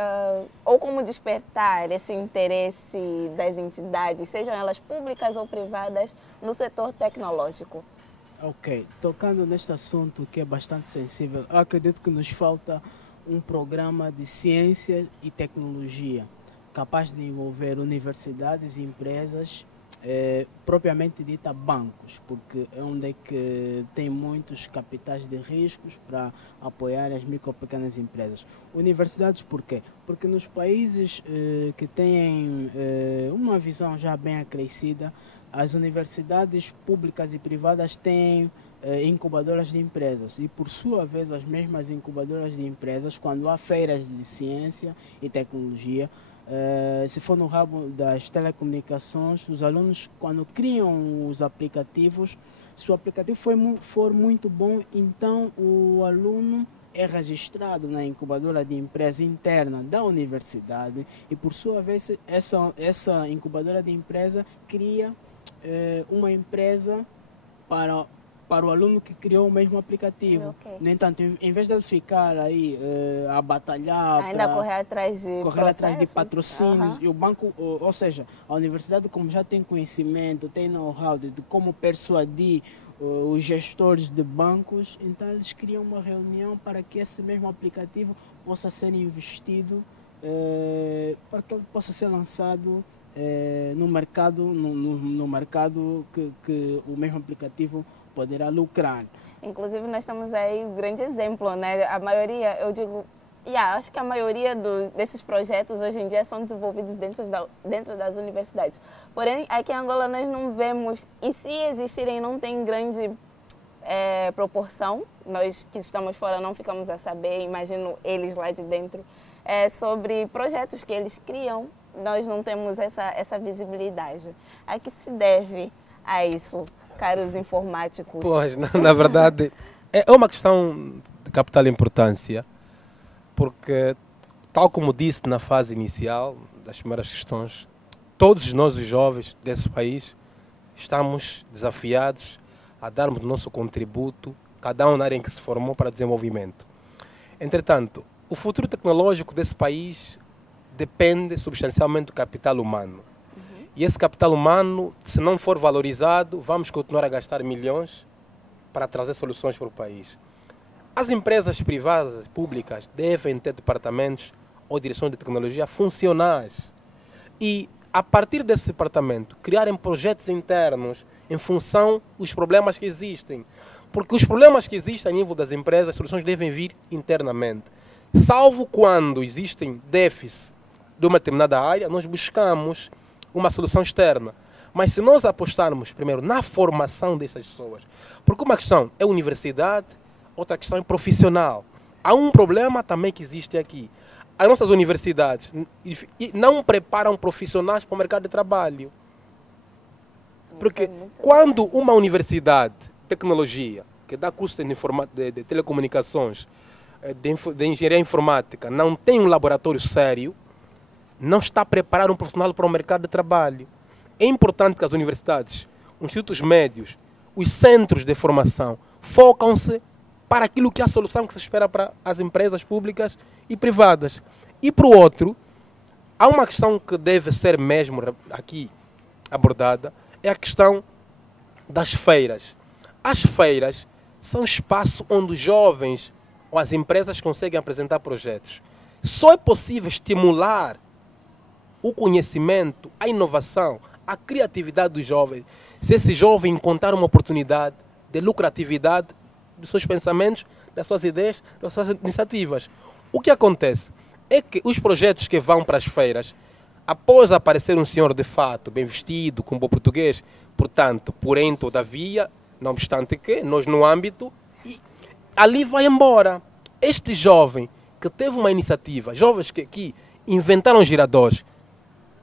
ou como despertar esse interesse das entidades, sejam elas públicas ou privadas, no setor tecnológico. Ok, tocando neste assunto que é bastante sensível, eu acredito que nos falta um programa de ciência e tecnologia capaz de envolver universidades e empresas, propriamente dita bancos, porque é onde é que tem muitos capitais de riscos para apoiar as micro e pequenas empresas. Universidades por quê? Porque nos países que têm uma visão já bem acrescida, as universidades públicas e privadas têm incubadoras de empresas e, por sua vez, as mesmas incubadoras de empresas, quando há feiras de ciência e tecnologia, se for no ramo das telecomunicações, os alunos, quando criam os aplicativos, se o aplicativo for muito bom, então o aluno é registrado na incubadora de empresa interna da universidade e, por sua vez, essa incubadora de empresa cria uma empresa para o aluno que criou o mesmo aplicativo. Okay. No entanto, em vez de ele ficar aí a batalhar, ainda correr atrás de patrocínios, e o banco, ou seja, a universidade, como já tem conhecimento, tem know-how de como persuadir os gestores de bancos, então eles criam uma reunião para que esse mesmo aplicativo possa ser investido, para que ele possa ser lançado no mercado, no mercado que o mesmo aplicativo poderá lucrar. Inclusive, nós temos aí um grande exemplo, né? A maioria, eu digo Acho que a maioria desses projetos hoje em dia são desenvolvidos dentro das universidades. Porém, aqui em Angola nós não vemos, e se existirem não tem grande proporção, nós que estamos fora não ficamos a saber, imagino eles lá de dentro, sobre projetos que eles criam, nós não temos essa visibilidade. A que se deve a isso, caros informáticos? Pois, na verdade, é uma questão de capital importância, porque, tal como disse na fase inicial das primeiras questões, todos nós, os jovens desse país, estamos desafiados a darmos o nosso contributo, cada um na área em que se formou, para o desenvolvimento. Entretanto, o futuro tecnológico desse país depende substancialmente do capital humano. E esse capital humano, se não for valorizado, vamos continuar a gastar milhões para trazer soluções para o país. As empresas privadas, públicas, devem ter departamentos ou direções de tecnologia funcionais. E, a partir desse departamento, criarem projetos internos em função dos problemas que existem. Porque os problemas que existem a nível das empresas, as soluções devem vir internamente. Salvo quando existem déficits de uma determinada área, nós buscamos uma solução externa. Mas se nós apostarmos primeiro na formação dessas pessoas, porque uma questão é universidade, outra questão é profissional. Há um problema também que existe aqui. As nossas universidades não preparam profissionais para o mercado de trabalho. Porque quando uma universidade de tecnologia, que dá curso de telecomunicações, de engenharia informática, não tem um laboratório sério, não está preparando um profissional para o mercado de trabalho. É importante que as universidades, os institutos médios, os centros de formação, focam-se para aquilo que é a solução que se espera para as empresas públicas e privadas. E, por outro, há uma questão que deve ser mesmo aqui abordada, é a questão das feiras. As feiras são espaço onde os jovens ou as empresas conseguem apresentar projetos. Só é possível estimular o conhecimento, a inovação, a criatividade dos jovens, se esse jovem encontrar uma oportunidade de lucratividade dos seus pensamentos, das suas ideias, das suas iniciativas. O que acontece é que os projetos que vão para as feiras, após aparecer um senhor de fato, bem vestido, com bom português, portanto, porém, todavia, não obstante que, nós no âmbito, e ali vai embora. Este jovem que teve uma iniciativa, jovens que inventaram giradores,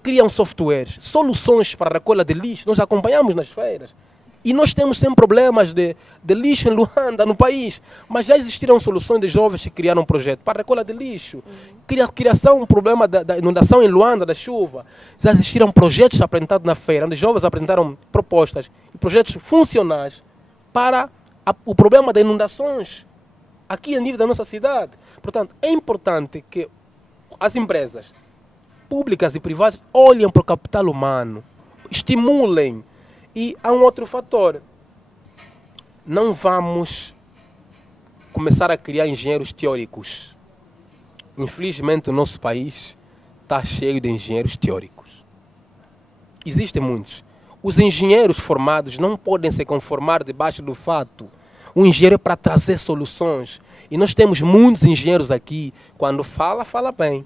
criam softwares, soluções para a recolha de lixo, nós acompanhamos nas feiras. E nós temos sempre problemas de lixo em Luanda, no país. Mas já existiram soluções de jovens que criaram um projeto para a recolha de lixo. Criação, um problema da inundação em Luanda, da chuva. Já existiram projetos apresentados na feira, onde jovens apresentaram propostas e projetos funcionais para o problema das inundações aqui a nível da nossa cidade. Portanto, é importante que as empresas públicas e privadas olhem para o capital humano, estimulem. E há um outro fator. Não vamos começar a criar engenheiros teóricos. Infelizmente, o nosso país está cheio de engenheiros teóricos. Existem muitos. Os engenheiros formados não podem se conformar debaixo do fato. O engenheiro é para trazer soluções. E nós temos muitos engenheiros aqui. Quando fala bem.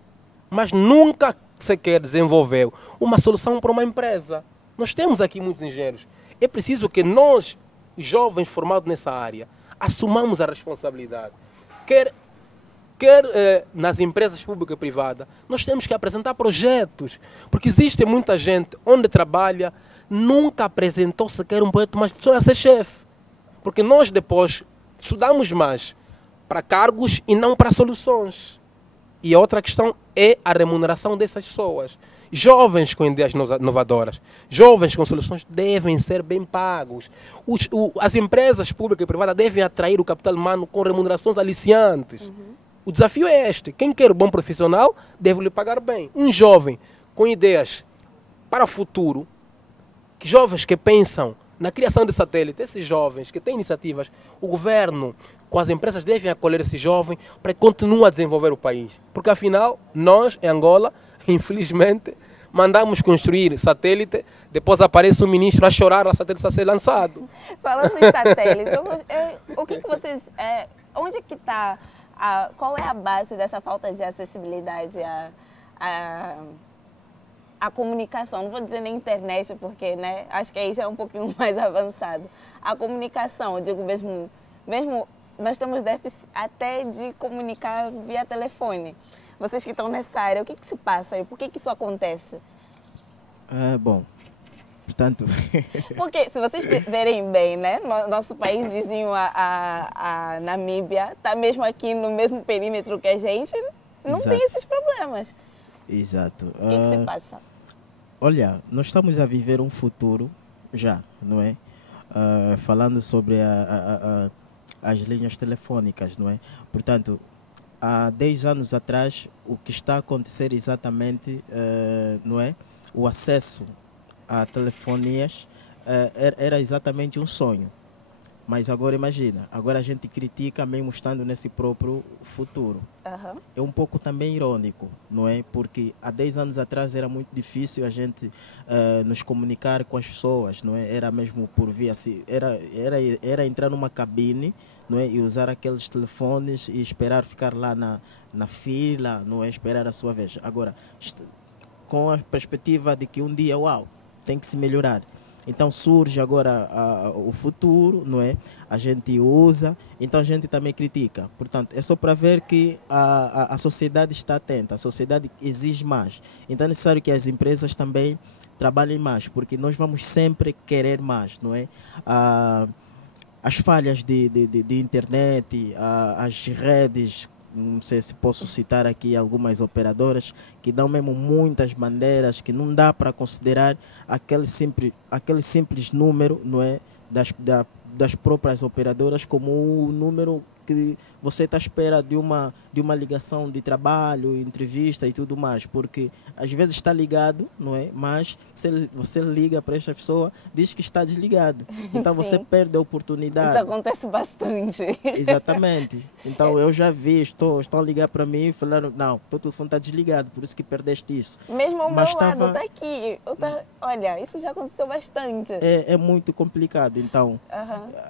Mas nunca sequer desenvolveu uma solução para uma empresa. Nós temos aqui muitos engenheiros. É preciso que nós, jovens formados nessa área, assumamos a responsabilidade. Quer nas empresas públicas e privadas, nós temos que apresentar projetos. Porque existe muita gente onde trabalha, nunca apresentou sequer um projeto, mas só é ser chefe. Porque nós depois estudamos mais para cargos e não para soluções. E a outra questão é a remuneração dessas pessoas. Jovens com ideias inovadoras, jovens com soluções devem ser bem pagos. As empresas públicas e privadas devem atrair o capital humano com remunerações aliciantes. O desafio é este. Quem quer um bom profissional deve lhe pagar bem. Um jovem com ideias para o futuro, jovens que pensam na criação de satélites, esses jovens que têm iniciativas, o governo com as empresas devem acolher esse jovem para que continue a desenvolver o país. Porque afinal, nós em Angola, infelizmente, mandamos construir satélite, depois aparece um ministro a chorar o satélite a ser lançado. Falando em satélite, o que vocês, onde é que está qual é a base dessa falta de acessibilidade à comunicação? Não vou dizer na internet, porque né, acho que aí já é um pouquinho mais avançado. A comunicação, eu digo mesmo nós temos déficit até de comunicar via telefone. Vocês que estão nessa área, o que se passa e por que isso acontece? Bom, portanto... Porque, se vocês verem bem, né, nosso país vizinho, a Namíbia, está mesmo aqui no mesmo perímetro que a gente, não Exato. tem esses problemas. Exato. O que se passa? Olha, nós estamos a viver um futuro já, não é? Falando sobre as linhas telefônicas, não é? Portanto, há 10 anos atrás, o que está a acontecer exatamente, não é? O acesso a telefonias era exatamente um sonho. Mas agora imagina, agora a gente critica mesmo estando nesse próprio futuro. Uhum. É um pouco também irônico, não é? Porque há 10 anos atrás era muito difícil a gente nos comunicar com as pessoas, não é? Era mesmo por via, assim, era entrar numa cabine, não é? E usar aqueles telefones e esperar ficar lá na fila, não é? Esperar a sua vez. Agora, com a perspectiva de que um dia, uau, tem que se melhorar. Então surge agora o futuro, não é? A gente usa, então a gente também critica. Portanto, é só para ver que a sociedade está atenta, a sociedade exige mais. Então é necessário que as empresas também trabalhem mais, porque nós vamos sempre querer mais, não é? As falhas de internet, as redes, não sei se posso citar aqui algumas operadoras que dão mesmo muitas bandeiras que não dá para considerar aquele simples número, não é, das próprias operadoras como um número que você está à espera de uma ligação de trabalho, entrevista e tudo mais, porque às vezes está ligado, não é? Mas você liga para essa pessoa, diz que está desligado. Então você perde a oportunidade. Isso acontece bastante. Exatamente. Então eu já vi, estão a ligar para mim e falaram, não, o telefone está desligado, por isso que perdeste isso. Mesmo ao meu lado, está aqui. Olha, isso já aconteceu bastante. É muito complicado. Então,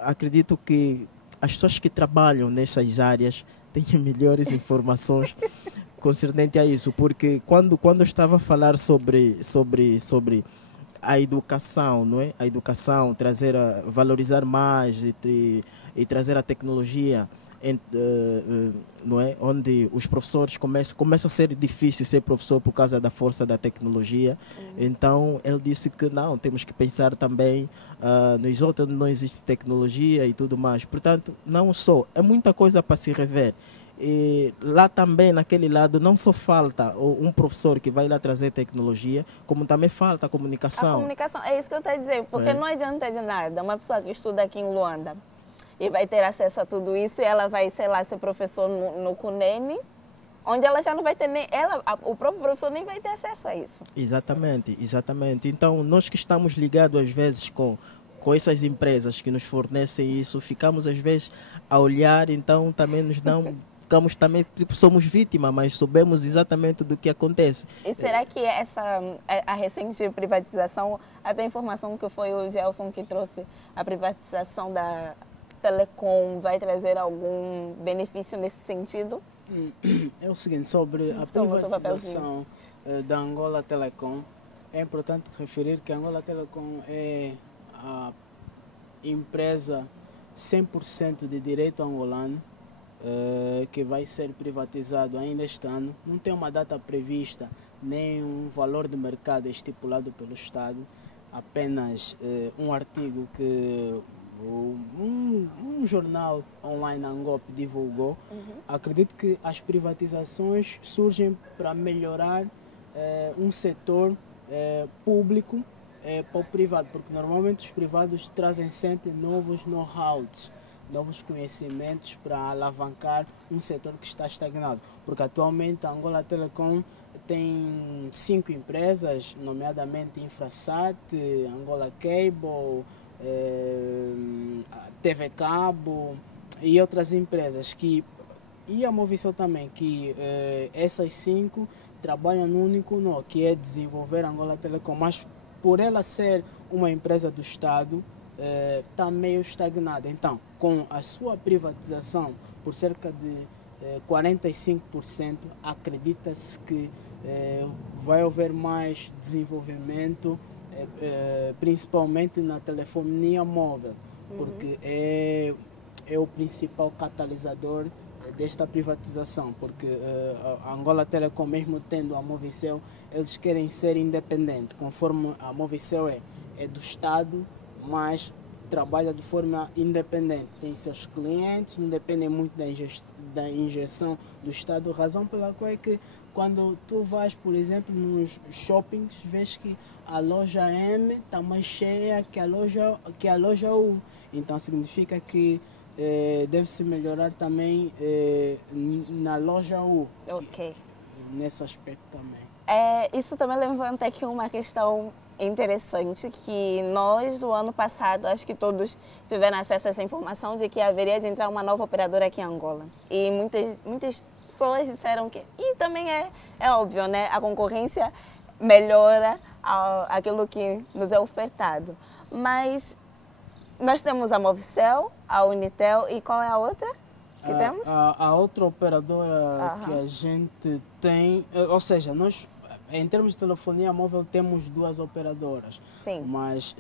acredito que as pessoas que trabalham nessas áreas têm melhores informações concernente a isso, porque quando eu estava a falar sobre a educação, não é? A educação, valorizar mais e trazer a tecnologia, não é? Onde os professores começa a ser difícil ser professor por causa da força da tecnologia. Então ele disse que não, temos que pensar também nos outros onde não existe tecnologia e tudo mais. Portanto, não só, é muita coisa para se rever. E lá também, naquele lado, não só falta um professor que vai lá trazer tecnologia, como também falta a comunicação. A comunicação, é isso que eu estou a dizer, porque não adianta de nada uma pessoa que estuda aqui em Luanda e vai ter acesso a tudo isso e ela vai, sei lá, ser professor no CUNEMI, onde ela já não vai ter nem, o próprio professor nem vai ter acesso a isso. Exatamente, exatamente. Então, nós que estamos ligados às vezes com essas empresas que nos fornecem isso, ficamos às vezes a olhar, então também nos dão... Ficamos também, tipo, somos vítimas, mas sabemos exatamente do que acontece. E será que a recente privatização, até a informação que foi o Gelson que trouxe, a privatização da Telecom vai trazer algum benefício nesse sentido? É o seguinte, sobre a privatização da Angola Telecom, é importante referir que a Angola Telecom é a empresa 100% de direito angolano, que vai ser privatizado ainda este ano. Não tem uma data prevista, nem um valor de mercado estipulado pelo Estado, apenas um artigo que um jornal online Angop divulgou. Acredito que as privatizações surgem para melhorar um setor público para o privado, porque normalmente os privados trazem sempre novos know-hows, novos conhecimentos para alavancar um setor que está estagnado. Porque atualmente a Angola Telecom tem 5 empresas, nomeadamente Infrasat, Angola Cable, TV Cabo e outras empresas e a Movisão também, que essas 5 trabalham no único nó, que é desenvolver a Angola Telecom, mas por ela ser uma empresa do Estado, está meio estagnada. Então, com a sua privatização por cerca de 45% acredita-se que vai haver mais desenvolvimento, principalmente na telefonia móvel, porque é o principal catalisador desta privatização, porque a Angola Telecom, mesmo tendo a Movicel, eles querem ser independentes, conforme a Movicel é do Estado, mas trabalha de forma independente, tem seus clientes, não dependem muito da injeção do Estado, razão pela qual é que quando tu vais, por exemplo, nos shoppings, vês que a loja M está mais cheia que a loja U, então significa que deve-se melhorar também na loja U, Ok. nesse aspecto também. Isso também levanta aqui uma questão interessante, que nós, o ano passado, acho que todos tiveram acesso a essa informação de que haveria de entrar uma nova operadora aqui em Angola. E muitas pessoas disseram que... E também é óbvio, né? A concorrência melhora aquilo que nos é ofertado. Mas nós temos a Movicel, a Unitel e qual é a outra que temos? A outra operadora que a gente tem, ou seja, nós em termos de telefonia móvel temos 2 operadoras. Sim. Mas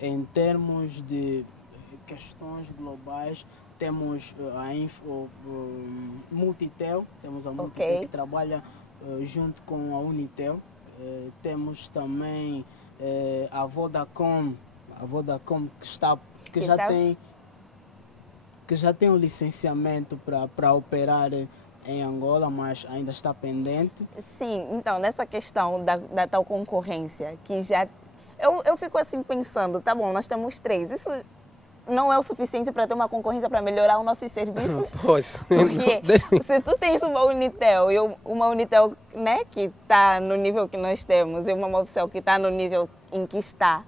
em termos de questões globais temos a Multitel, temos a Multitel que trabalha junto com a Unitel. Temos também a Vodacom que já tem o licenciamento para operar em Angola, mas ainda está pendente. Sim, então, nessa questão da tal concorrência, que já... Eu fico assim pensando, tá bom, nós temos 3, isso não é o suficiente para ter uma concorrência para melhorar os nossos serviços? Pois. Porque se tu tens uma Unitel, e uma Unitel, né, que está no nível que nós temos, e uma Movicel que está no nível em que está,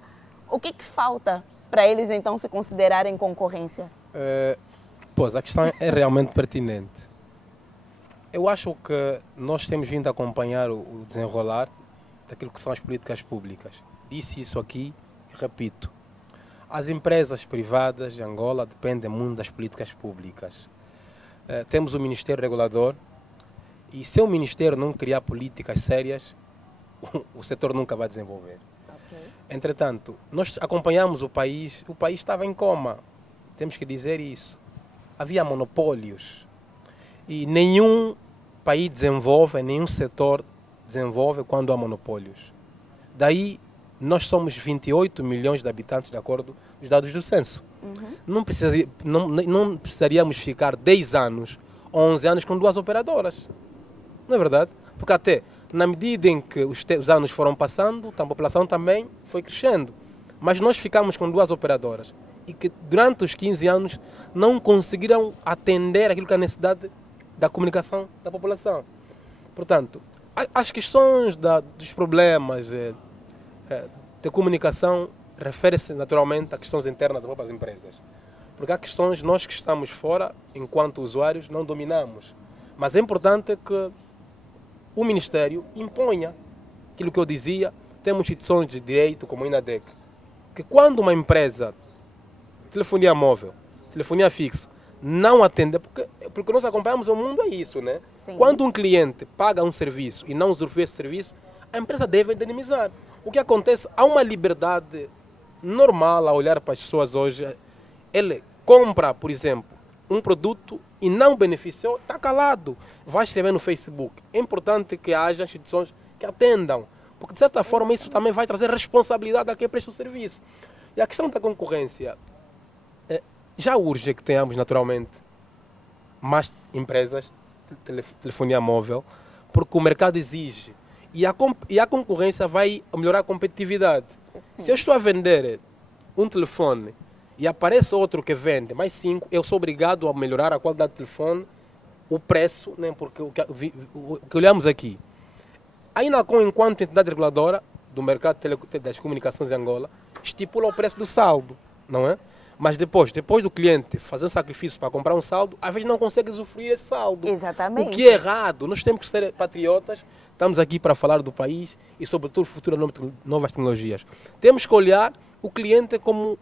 o que falta para eles então se considerarem concorrência? Pois, a questão é realmente pertinente. Eu acho que nós temos vindo a acompanhar o desenrolar daquilo que são as políticas públicas. Disse isso aqui e repito. As empresas privadas de Angola dependem muito das políticas públicas. Temos o Ministério Regulador e se o Ministério não criar políticas sérias, o setor nunca vai desenvolver. Okay. Entretanto, nós acompanhamos o país estava em coma. Temos que dizer isso. Havia monopólios. E nenhum país desenvolve, nenhum setor desenvolve quando há monopólios. Daí, nós somos 28 milhões de habitantes, de acordo com os dados do censo. Não precisaríamos ficar 10 anos, 11 anos com 2 operadoras. Não é verdade? Porque até, na medida em que os anos foram passando, a população também foi crescendo. Mas nós ficamos com 2 operadoras. E que durante os 15 anos não conseguiram atender aquilo que é a necessidade da comunicação da população. Portanto, as questões dos problemas de comunicação referem-se naturalmente a questões internas das próprias empresas. Porque há questões nós que estamos fora, enquanto usuários, não dominamos. Mas é importante que o Ministério imponha aquilo que eu dizia. Temos instituições de direito, como a INADEC, que quando uma empresa, telefonia móvel, telefonia fixa, não atende, porque nós acompanhamos o mundo, é isso, né? Sim. Quando um cliente paga um serviço e não usufrui esse serviço, a empresa deve indenizar. O que acontece? Há uma liberdade normal a olhar para as pessoas hoje. Ele compra, por exemplo, um produto e não beneficiou, está calado. Vai escrever no Facebook. É importante que haja instituições que atendam, porque de certa forma isso também vai trazer responsabilidade a quem presta o serviço. E a questão da concorrência, já urge que tenhamos naturalmente mais empresas de telefonia móvel, porque o mercado exige. E a concorrência vai melhorar a competitividade. Sim. Se eu estou a vender um telefone e aparece outro que vende mais 5, eu sou obrigado a melhorar a qualidade do telefone, o preço, né? Porque o que olhamos aqui. A Inacom, enquanto entidade reguladora do mercado das comunicações em Angola, estipula o preço do saldo, não é? Mas depois do cliente fazer um sacrifício para comprar um saldo, às vezes não consegue usufruir esse saldo. Exatamente. O que é errado. Nós temos que ser patriotas, estamos aqui para falar do país e sobretudo o futuro das novas tecnologias. Temos que olhar o cliente como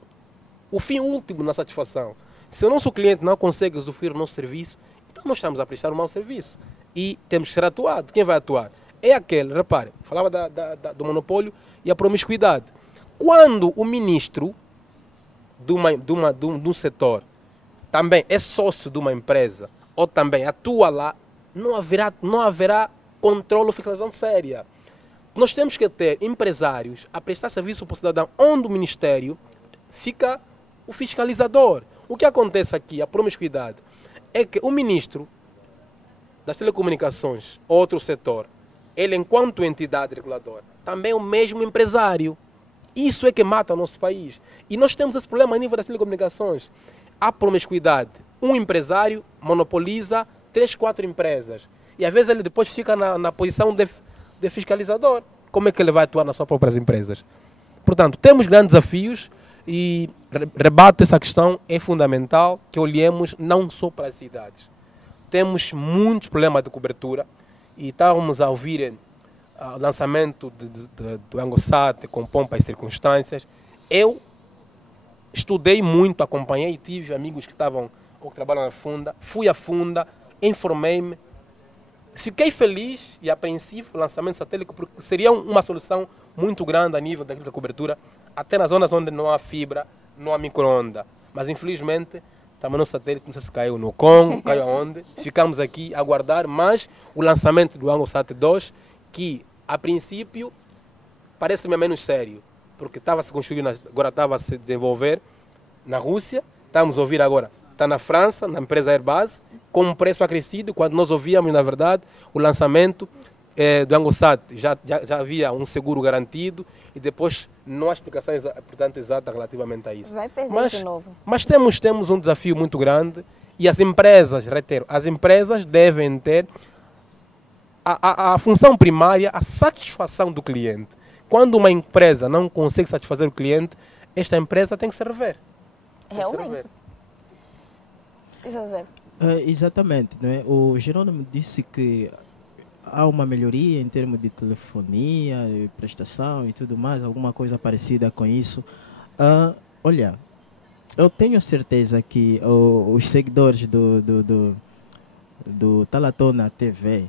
o fim último na satisfação. Se o nosso cliente não consegue usufruir o nosso serviço, então nós estamos a prestar um mau serviço e temos que ser atuado. Quem vai atuar? É aquele, repare, falava do monopólio e a promiscuidade. Quando o ministro de um setor também é sócio de uma empresa ou também atua lá, não haverá controle ou fiscalização séria. Nós temos que ter empresários a prestar serviço para o cidadão, onde o Ministério fica o fiscalizador. O que acontece aqui, a promiscuidade, é que o ministro das telecomunicações, outro setor, ele enquanto entidade reguladora, também é o mesmo empresário. Isso é que mata o nosso país. E nós temos esse problema a nível das telecomunicações. A promiscuidade. Um empresário monopoliza 3, 4 empresas. E às vezes ele depois fica na posição de fiscalizador. Como é que ele vai atuar nas suas próprias empresas? Portanto, temos grandes desafios e rebate essa questão é fundamental que olhemos não só para as cidades. Temos muitos problemas de cobertura e estávamos a ouvir o lançamento do ANGOSAT com pompa e circunstâncias. Eu estudei muito, acompanhei, tive amigos que estavam ou que trabalham na Funda, fui à Funda, informei-me, fiquei feliz e apreensivo o lançamento satélite porque seria uma solução muito grande a nível da cobertura, até nas zonas onde não há fibra, não há micro-onda. Mas infelizmente também no satélite, não sei se caiu no Congo, caiu aonde, ficamos aqui a aguardar, mas o lançamento do ANGOSAT 2, que a princípio parece-me menos sério, porque estava se construindo, agora estava a se desenvolver na Rússia, estamos a ouvir agora, está na França, na empresa Airbus, com um preço acrescido, quando nós ouvíamos, na verdade, o lançamento do ANGOSAT, já havia um seguro garantido e depois não há explicação portanto, exata relativamente a isso. Vai perder de novo. Mas temos um desafio muito grande e as empresas, reitero, as empresas devem ter a função primária, a satisfação do cliente. Quando uma empresa não consegue satisfazer o cliente, esta empresa tem que se rever. Realmente. José. Exatamente. Não é? O Jerônimo disse que há uma melhoria em termos de telefonia, de prestação e tudo mais, alguma coisa parecida com isso. Olha, eu tenho certeza que os seguidores do Talatona TV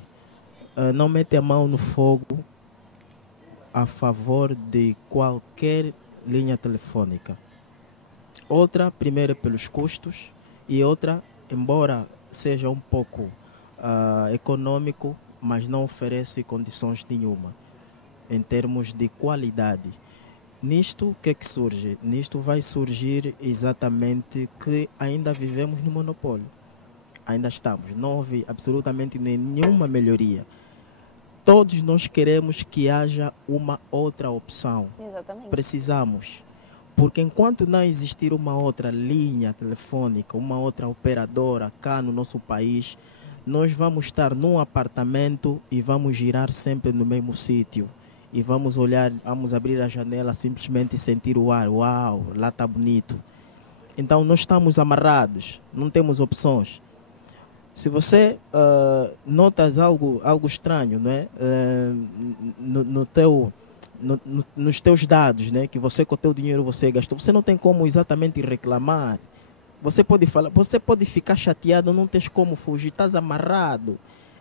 não metem a mão no fogo a favor de qualquer linha telefônica. Outra, primeiro, pelos custos, e outra, embora seja um pouco econômico, mas não oferece condições nenhuma em termos de qualidade. Nisto, o que é que surge? Nisto vai surgir exatamente que ainda vivemos no monopólio. Ainda estamos. Não houve absolutamente nenhuma melhoria. Todos nós queremos que haja uma outra opção. Exatamente. Precisamos. Porque enquanto não existir uma outra linha telefônica, uma outra operadora cá no nosso país, nós vamos estar num apartamento e vamos girar sempre no mesmo sítio. E vamos olhar, vamos abrir a janela simplesmente e sentir o ar. Uau, lá está bonito. Então nós estamos amarrados, não temos opções. Se você notas algo estranho, não é? Nos teus dados, né? Que você com o teu dinheiro você gastou, você não tem como exatamente reclamar. Você pode falar, você pode ficar chateado, não tens como fugir, estás amarrado.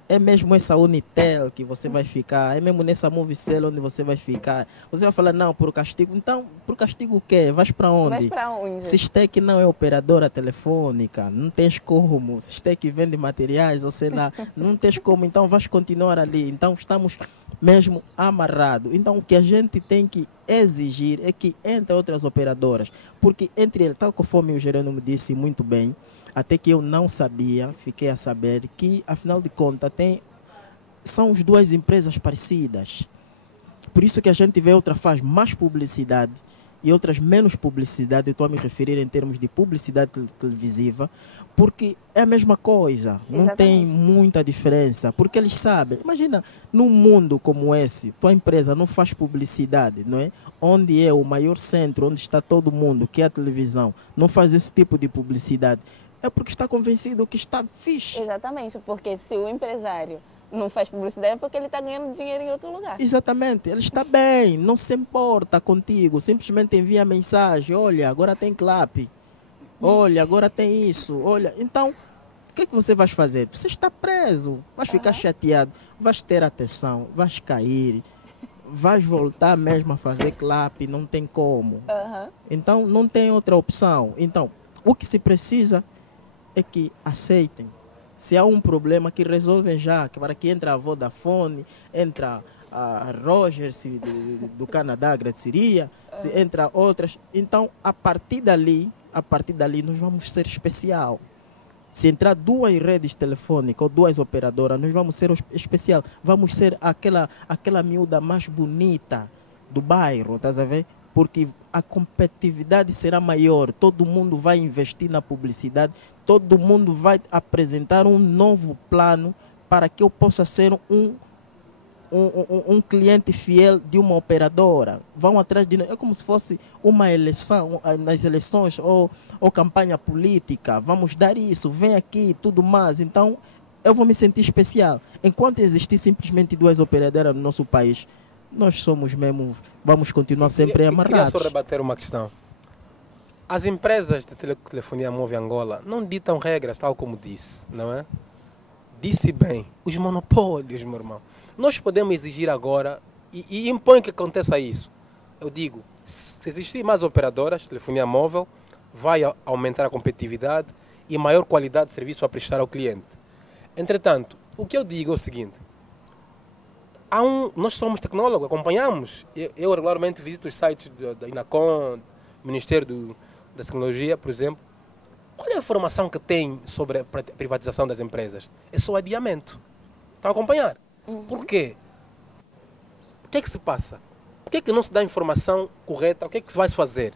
É mesmo essa Unitel que você vai ficar, é mesmo nessa Movicel onde você vai ficar. Você vai falar, não, por castigo. Então, por castigo o quê? Vais para onde? Vais para onde? Sistec não é operadora telefônica, não tens como. Sistec vende materiais, ou sei lá, não tens como, então vais continuar ali. Então, estamos mesmo amarrados. Então, o que a gente tem que exigir é que entre outras operadoras, porque entre eles, tal conforme o Jerônimo disse muito bem, até que eu não sabia, fiquei a saber que, afinal de contas, são as duas empresas parecidas. Por isso que a gente vê outra faz mais publicidade e outras menos publicidade. Eu estou a me referir em termos de publicidade televisiva, porque é a mesma coisa, não Exatamente. tem muita diferença, porque eles sabem. Imagina, num mundo como esse, tua empresa não faz publicidade, não é? Onde é o maior centro, onde está todo mundo, que é a televisão, não faz esse tipo de publicidade. É porque está convencido que está fixe. Exatamente, porque se o empresário não faz publicidade é porque ele está ganhando dinheiro em outro lugar. Exatamente, ele está bem, não se importa contigo, simplesmente envia mensagem, olha, agora tem clap, olha, agora tem isso, olha. Então, que é que você vai fazer? Você está preso, vais ficar chateado, vais ter atenção, vais cair, vais voltar mesmo a fazer clap, não tem como. Então não tem outra opção. Então o que se precisa é que aceitem. Se há um problema, que resolvem já, que para que entra a Vodafone, entra a Rogers do Canadá, agradeceria, se entra outras. Então, a partir dali, nós vamos ser especial. Se entrar 2 redes telefônicas ou 2 operadoras, nós vamos ser especial. Vamos ser aquela miúda mais bonita do bairro, estás a ver? Porque a competitividade será maior, todo mundo vai investir na publicidade, todo mundo vai apresentar um novo plano para que eu possa ser um cliente fiel de uma operadora. Vão atrás de nós, é como se fosse uma eleição, nas eleições ou campanha política. Vamos dar isso, vem aqui, tudo mais. Então, eu vou me sentir especial. Enquanto existir simplesmente 2 operadoras no nosso país, nós somos mesmo, vamos continuar sempre amarrados. Queria só rebater uma questão. As empresas de telefonia móvel Angola não ditam regras, tal como disse, não é? Disse bem, os monopólios, meu irmão. Nós podemos exigir agora, e impõe que aconteça isso. Eu digo, se existir mais operadoras de telefonia móvel, vai aumentar a competitividade e maior qualidade de serviço a prestar ao cliente. Entretanto, o que eu digo é o seguinte. Nós somos tecnólogos, acompanhamos. Eu regularmente visito os sites da INACOM, do Ministério da Tecnologia, por exemplo. Qual é a informação que tem sobre a privatização das empresas? É só adiamento. Estão a acompanhar? Por quê? O que é que se passa? Por que é que não se dá a informação correta? O que é que se vai fazer?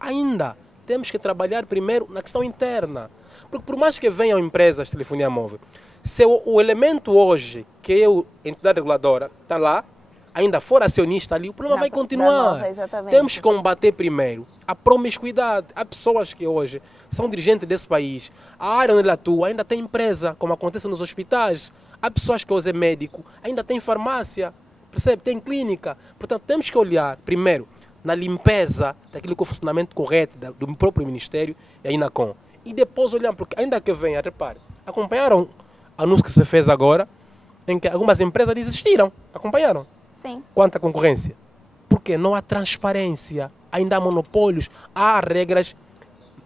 Ainda temos que trabalhar primeiro na questão interna. Porque por mais que venham empresas de telefonia móvel, se o elemento hoje, que é a entidade reguladora, está lá, ainda for acionista ali, o problema vai continuar. Temos que combater primeiro a promiscuidade. Há pessoas que hoje são dirigentes desse país, a área onde ele atua ainda tem empresa, como acontece nos hospitais. Há pessoas que hoje é médico, ainda tem farmácia, percebe? Tem clínica. Portanto, temos que olhar primeiro na limpeza daquilo que é o funcionamento correto do próprio Ministério e a INACOM. E depois olhar, porque ainda que venha, repare, acompanharam o anúncio que se fez agora, em que algumas empresas desistiram. Acompanharam? Sim. Quanto à concorrência. Porque não há transparência, ainda há monopólios, há regras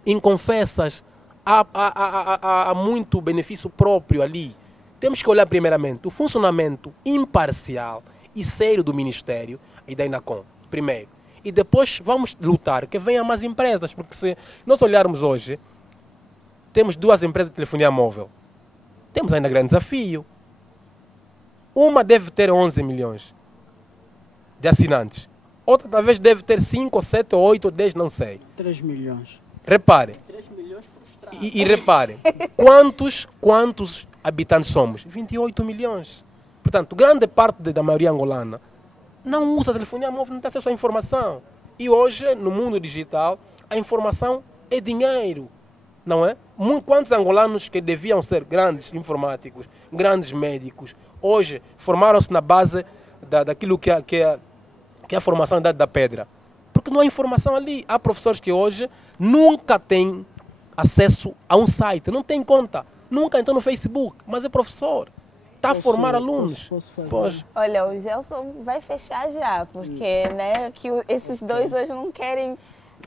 inconfessas, há muito benefício próprio ali. Temos que olhar primeiramente o funcionamento imparcial e sério do Ministério e da INACOM, primeiro. E depois vamos lutar que venham mais empresas, porque se nós olharmos hoje, temos 2 empresas de telefonia móvel. Temos ainda grande desafio. Uma deve ter 11 milhões de assinantes. Outra talvez deve ter 5, 7, 8, 10, não sei. 3 milhões. Repare. 3 milhões frustrados. E repare, quantos habitantes somos? 28 milhões. Portanto, grande parte da maioria angolana não usa telefonia móvel, não tem acesso à informação. E hoje, no mundo digital, a informação é dinheiro. Não é? Quantos angolanos que deviam ser grandes informáticos, grandes médicos, hoje formaram-se na base daquilo que é a formação da pedra? Porque não há informação ali. Há professores que hoje nunca têm acesso a um site, não têm conta, nunca entrou no Facebook, mas é professor. Está a formar alunos. Posso Olha, o Gelson vai fechar já, porque né, que esses dois hoje não querem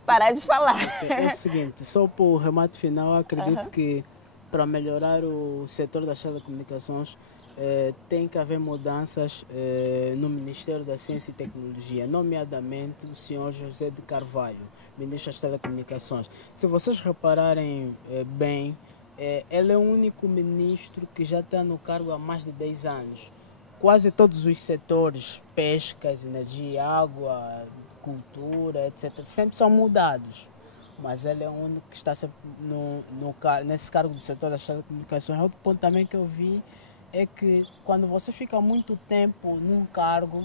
parar de falar. É o seguinte, só para o remate final, eu acredito que para melhorar o setor das telecomunicações tem que haver mudanças no Ministério da Ciência e Tecnologia, nomeadamente o senhor José de Carvalho, ministro das Telecomunicações. Se vocês repararem bem, ele é o único ministro que já está no cargo há mais de 10 anos. Quase todos os setores, pescas, energia, água, cultura, etc., sempre são mudados. Mas ele é o único que está sempre nesse cargo do setor das telecomunicações. Outro ponto também que eu vi é que quando você fica muito tempo num cargo,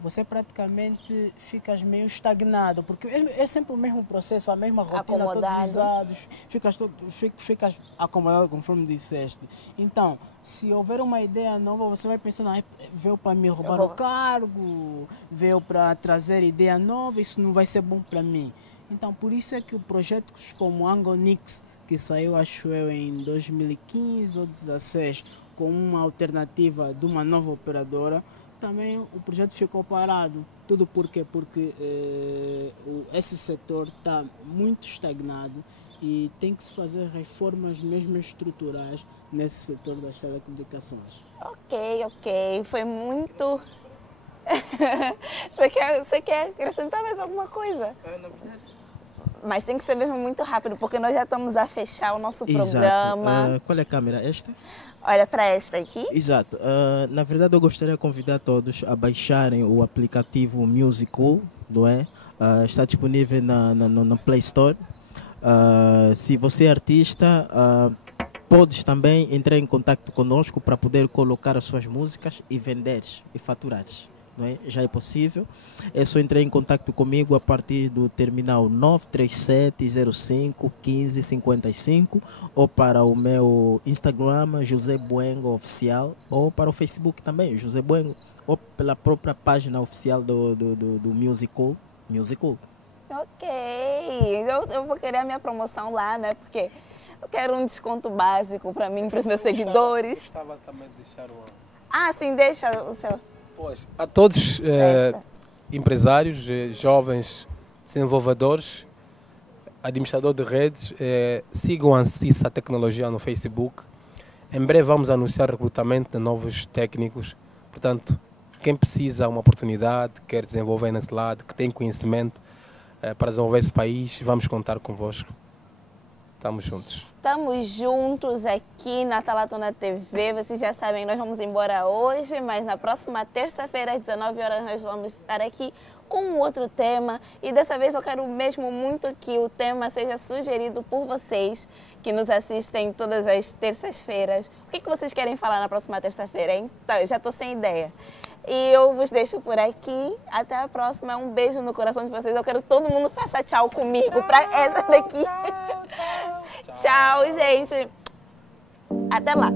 você praticamente fica meio estagnado, porque é sempre o mesmo processo, a mesma rotina, todos os anos, ficas acomodado conforme disseste. Então, se houver uma ideia nova, você vai pensando, veio para me roubar o cargo, veio para trazer ideia nova, isso não vai ser bom para mim. Então, por isso é que projetos como Angonix, que saiu, acho eu, em 2015 ou 2016, com uma alternativa de uma nova operadora, também o projeto ficou parado. Tudo por quê? Porque esse setor está muito estagnado e tem que se fazer reformas mesmo estruturais nesse setor das telecomunicações. Ok. Foi muito... Você quer acrescentar mais alguma coisa? Mas tem que ser mesmo muito rápido, porque nós já estamos a fechar o nosso programa. Qual é a câmera? Esta? Olha para esta aqui. Exato. Na verdade, eu gostaria de convidar todos a baixarem o aplicativo Musical, não é? Está disponível na Play Store. Se você é artista, podes também entrar em contato conosco para poder colocar as suas músicas e vender e faturar. Não é? Já é possível. É só entrar em contato comigo a partir do terminal 937051555 ou para o meu Instagram, José Buengo Oficial, ou para o Facebook também, José Buengo, ou pela própria página oficial do Musical. Ok, eu vou querer a minha promoção lá, né? Porque eu quero um desconto básico para mim, para os meus seguidores. Gostava também de deixar uma... Ah, sim, deixa o seu... Pois, a todos empresários, jovens desenvolvedores, administrador de redes, sigam a Ansissa Tecnologia no Facebook. Em breve vamos anunciar recrutamento de novos técnicos. Portanto, quem precisa de uma oportunidade, quer desenvolver nesse lado, que tem conhecimento para desenvolver esse país, vamos contar convosco. Estamos juntos. Estamos juntos aqui na Talatona TV. Vocês já sabem, nós vamos embora hoje, mas na próxima terça-feira, às 19 horas, nós vamos estar aqui com um outro tema. E dessa vez eu quero mesmo muito que o tema seja sugerido por vocês, que nos assistem todas as terças-feiras. O que vocês querem falar na próxima terça-feira, hein? Tá, eu já estou sem ideia. E eu vos deixo por aqui. Até a próxima. Um beijo no coração de vocês. Eu quero que todo mundo faça tchau comigo para essa daqui. Tchau, gente. Até lá.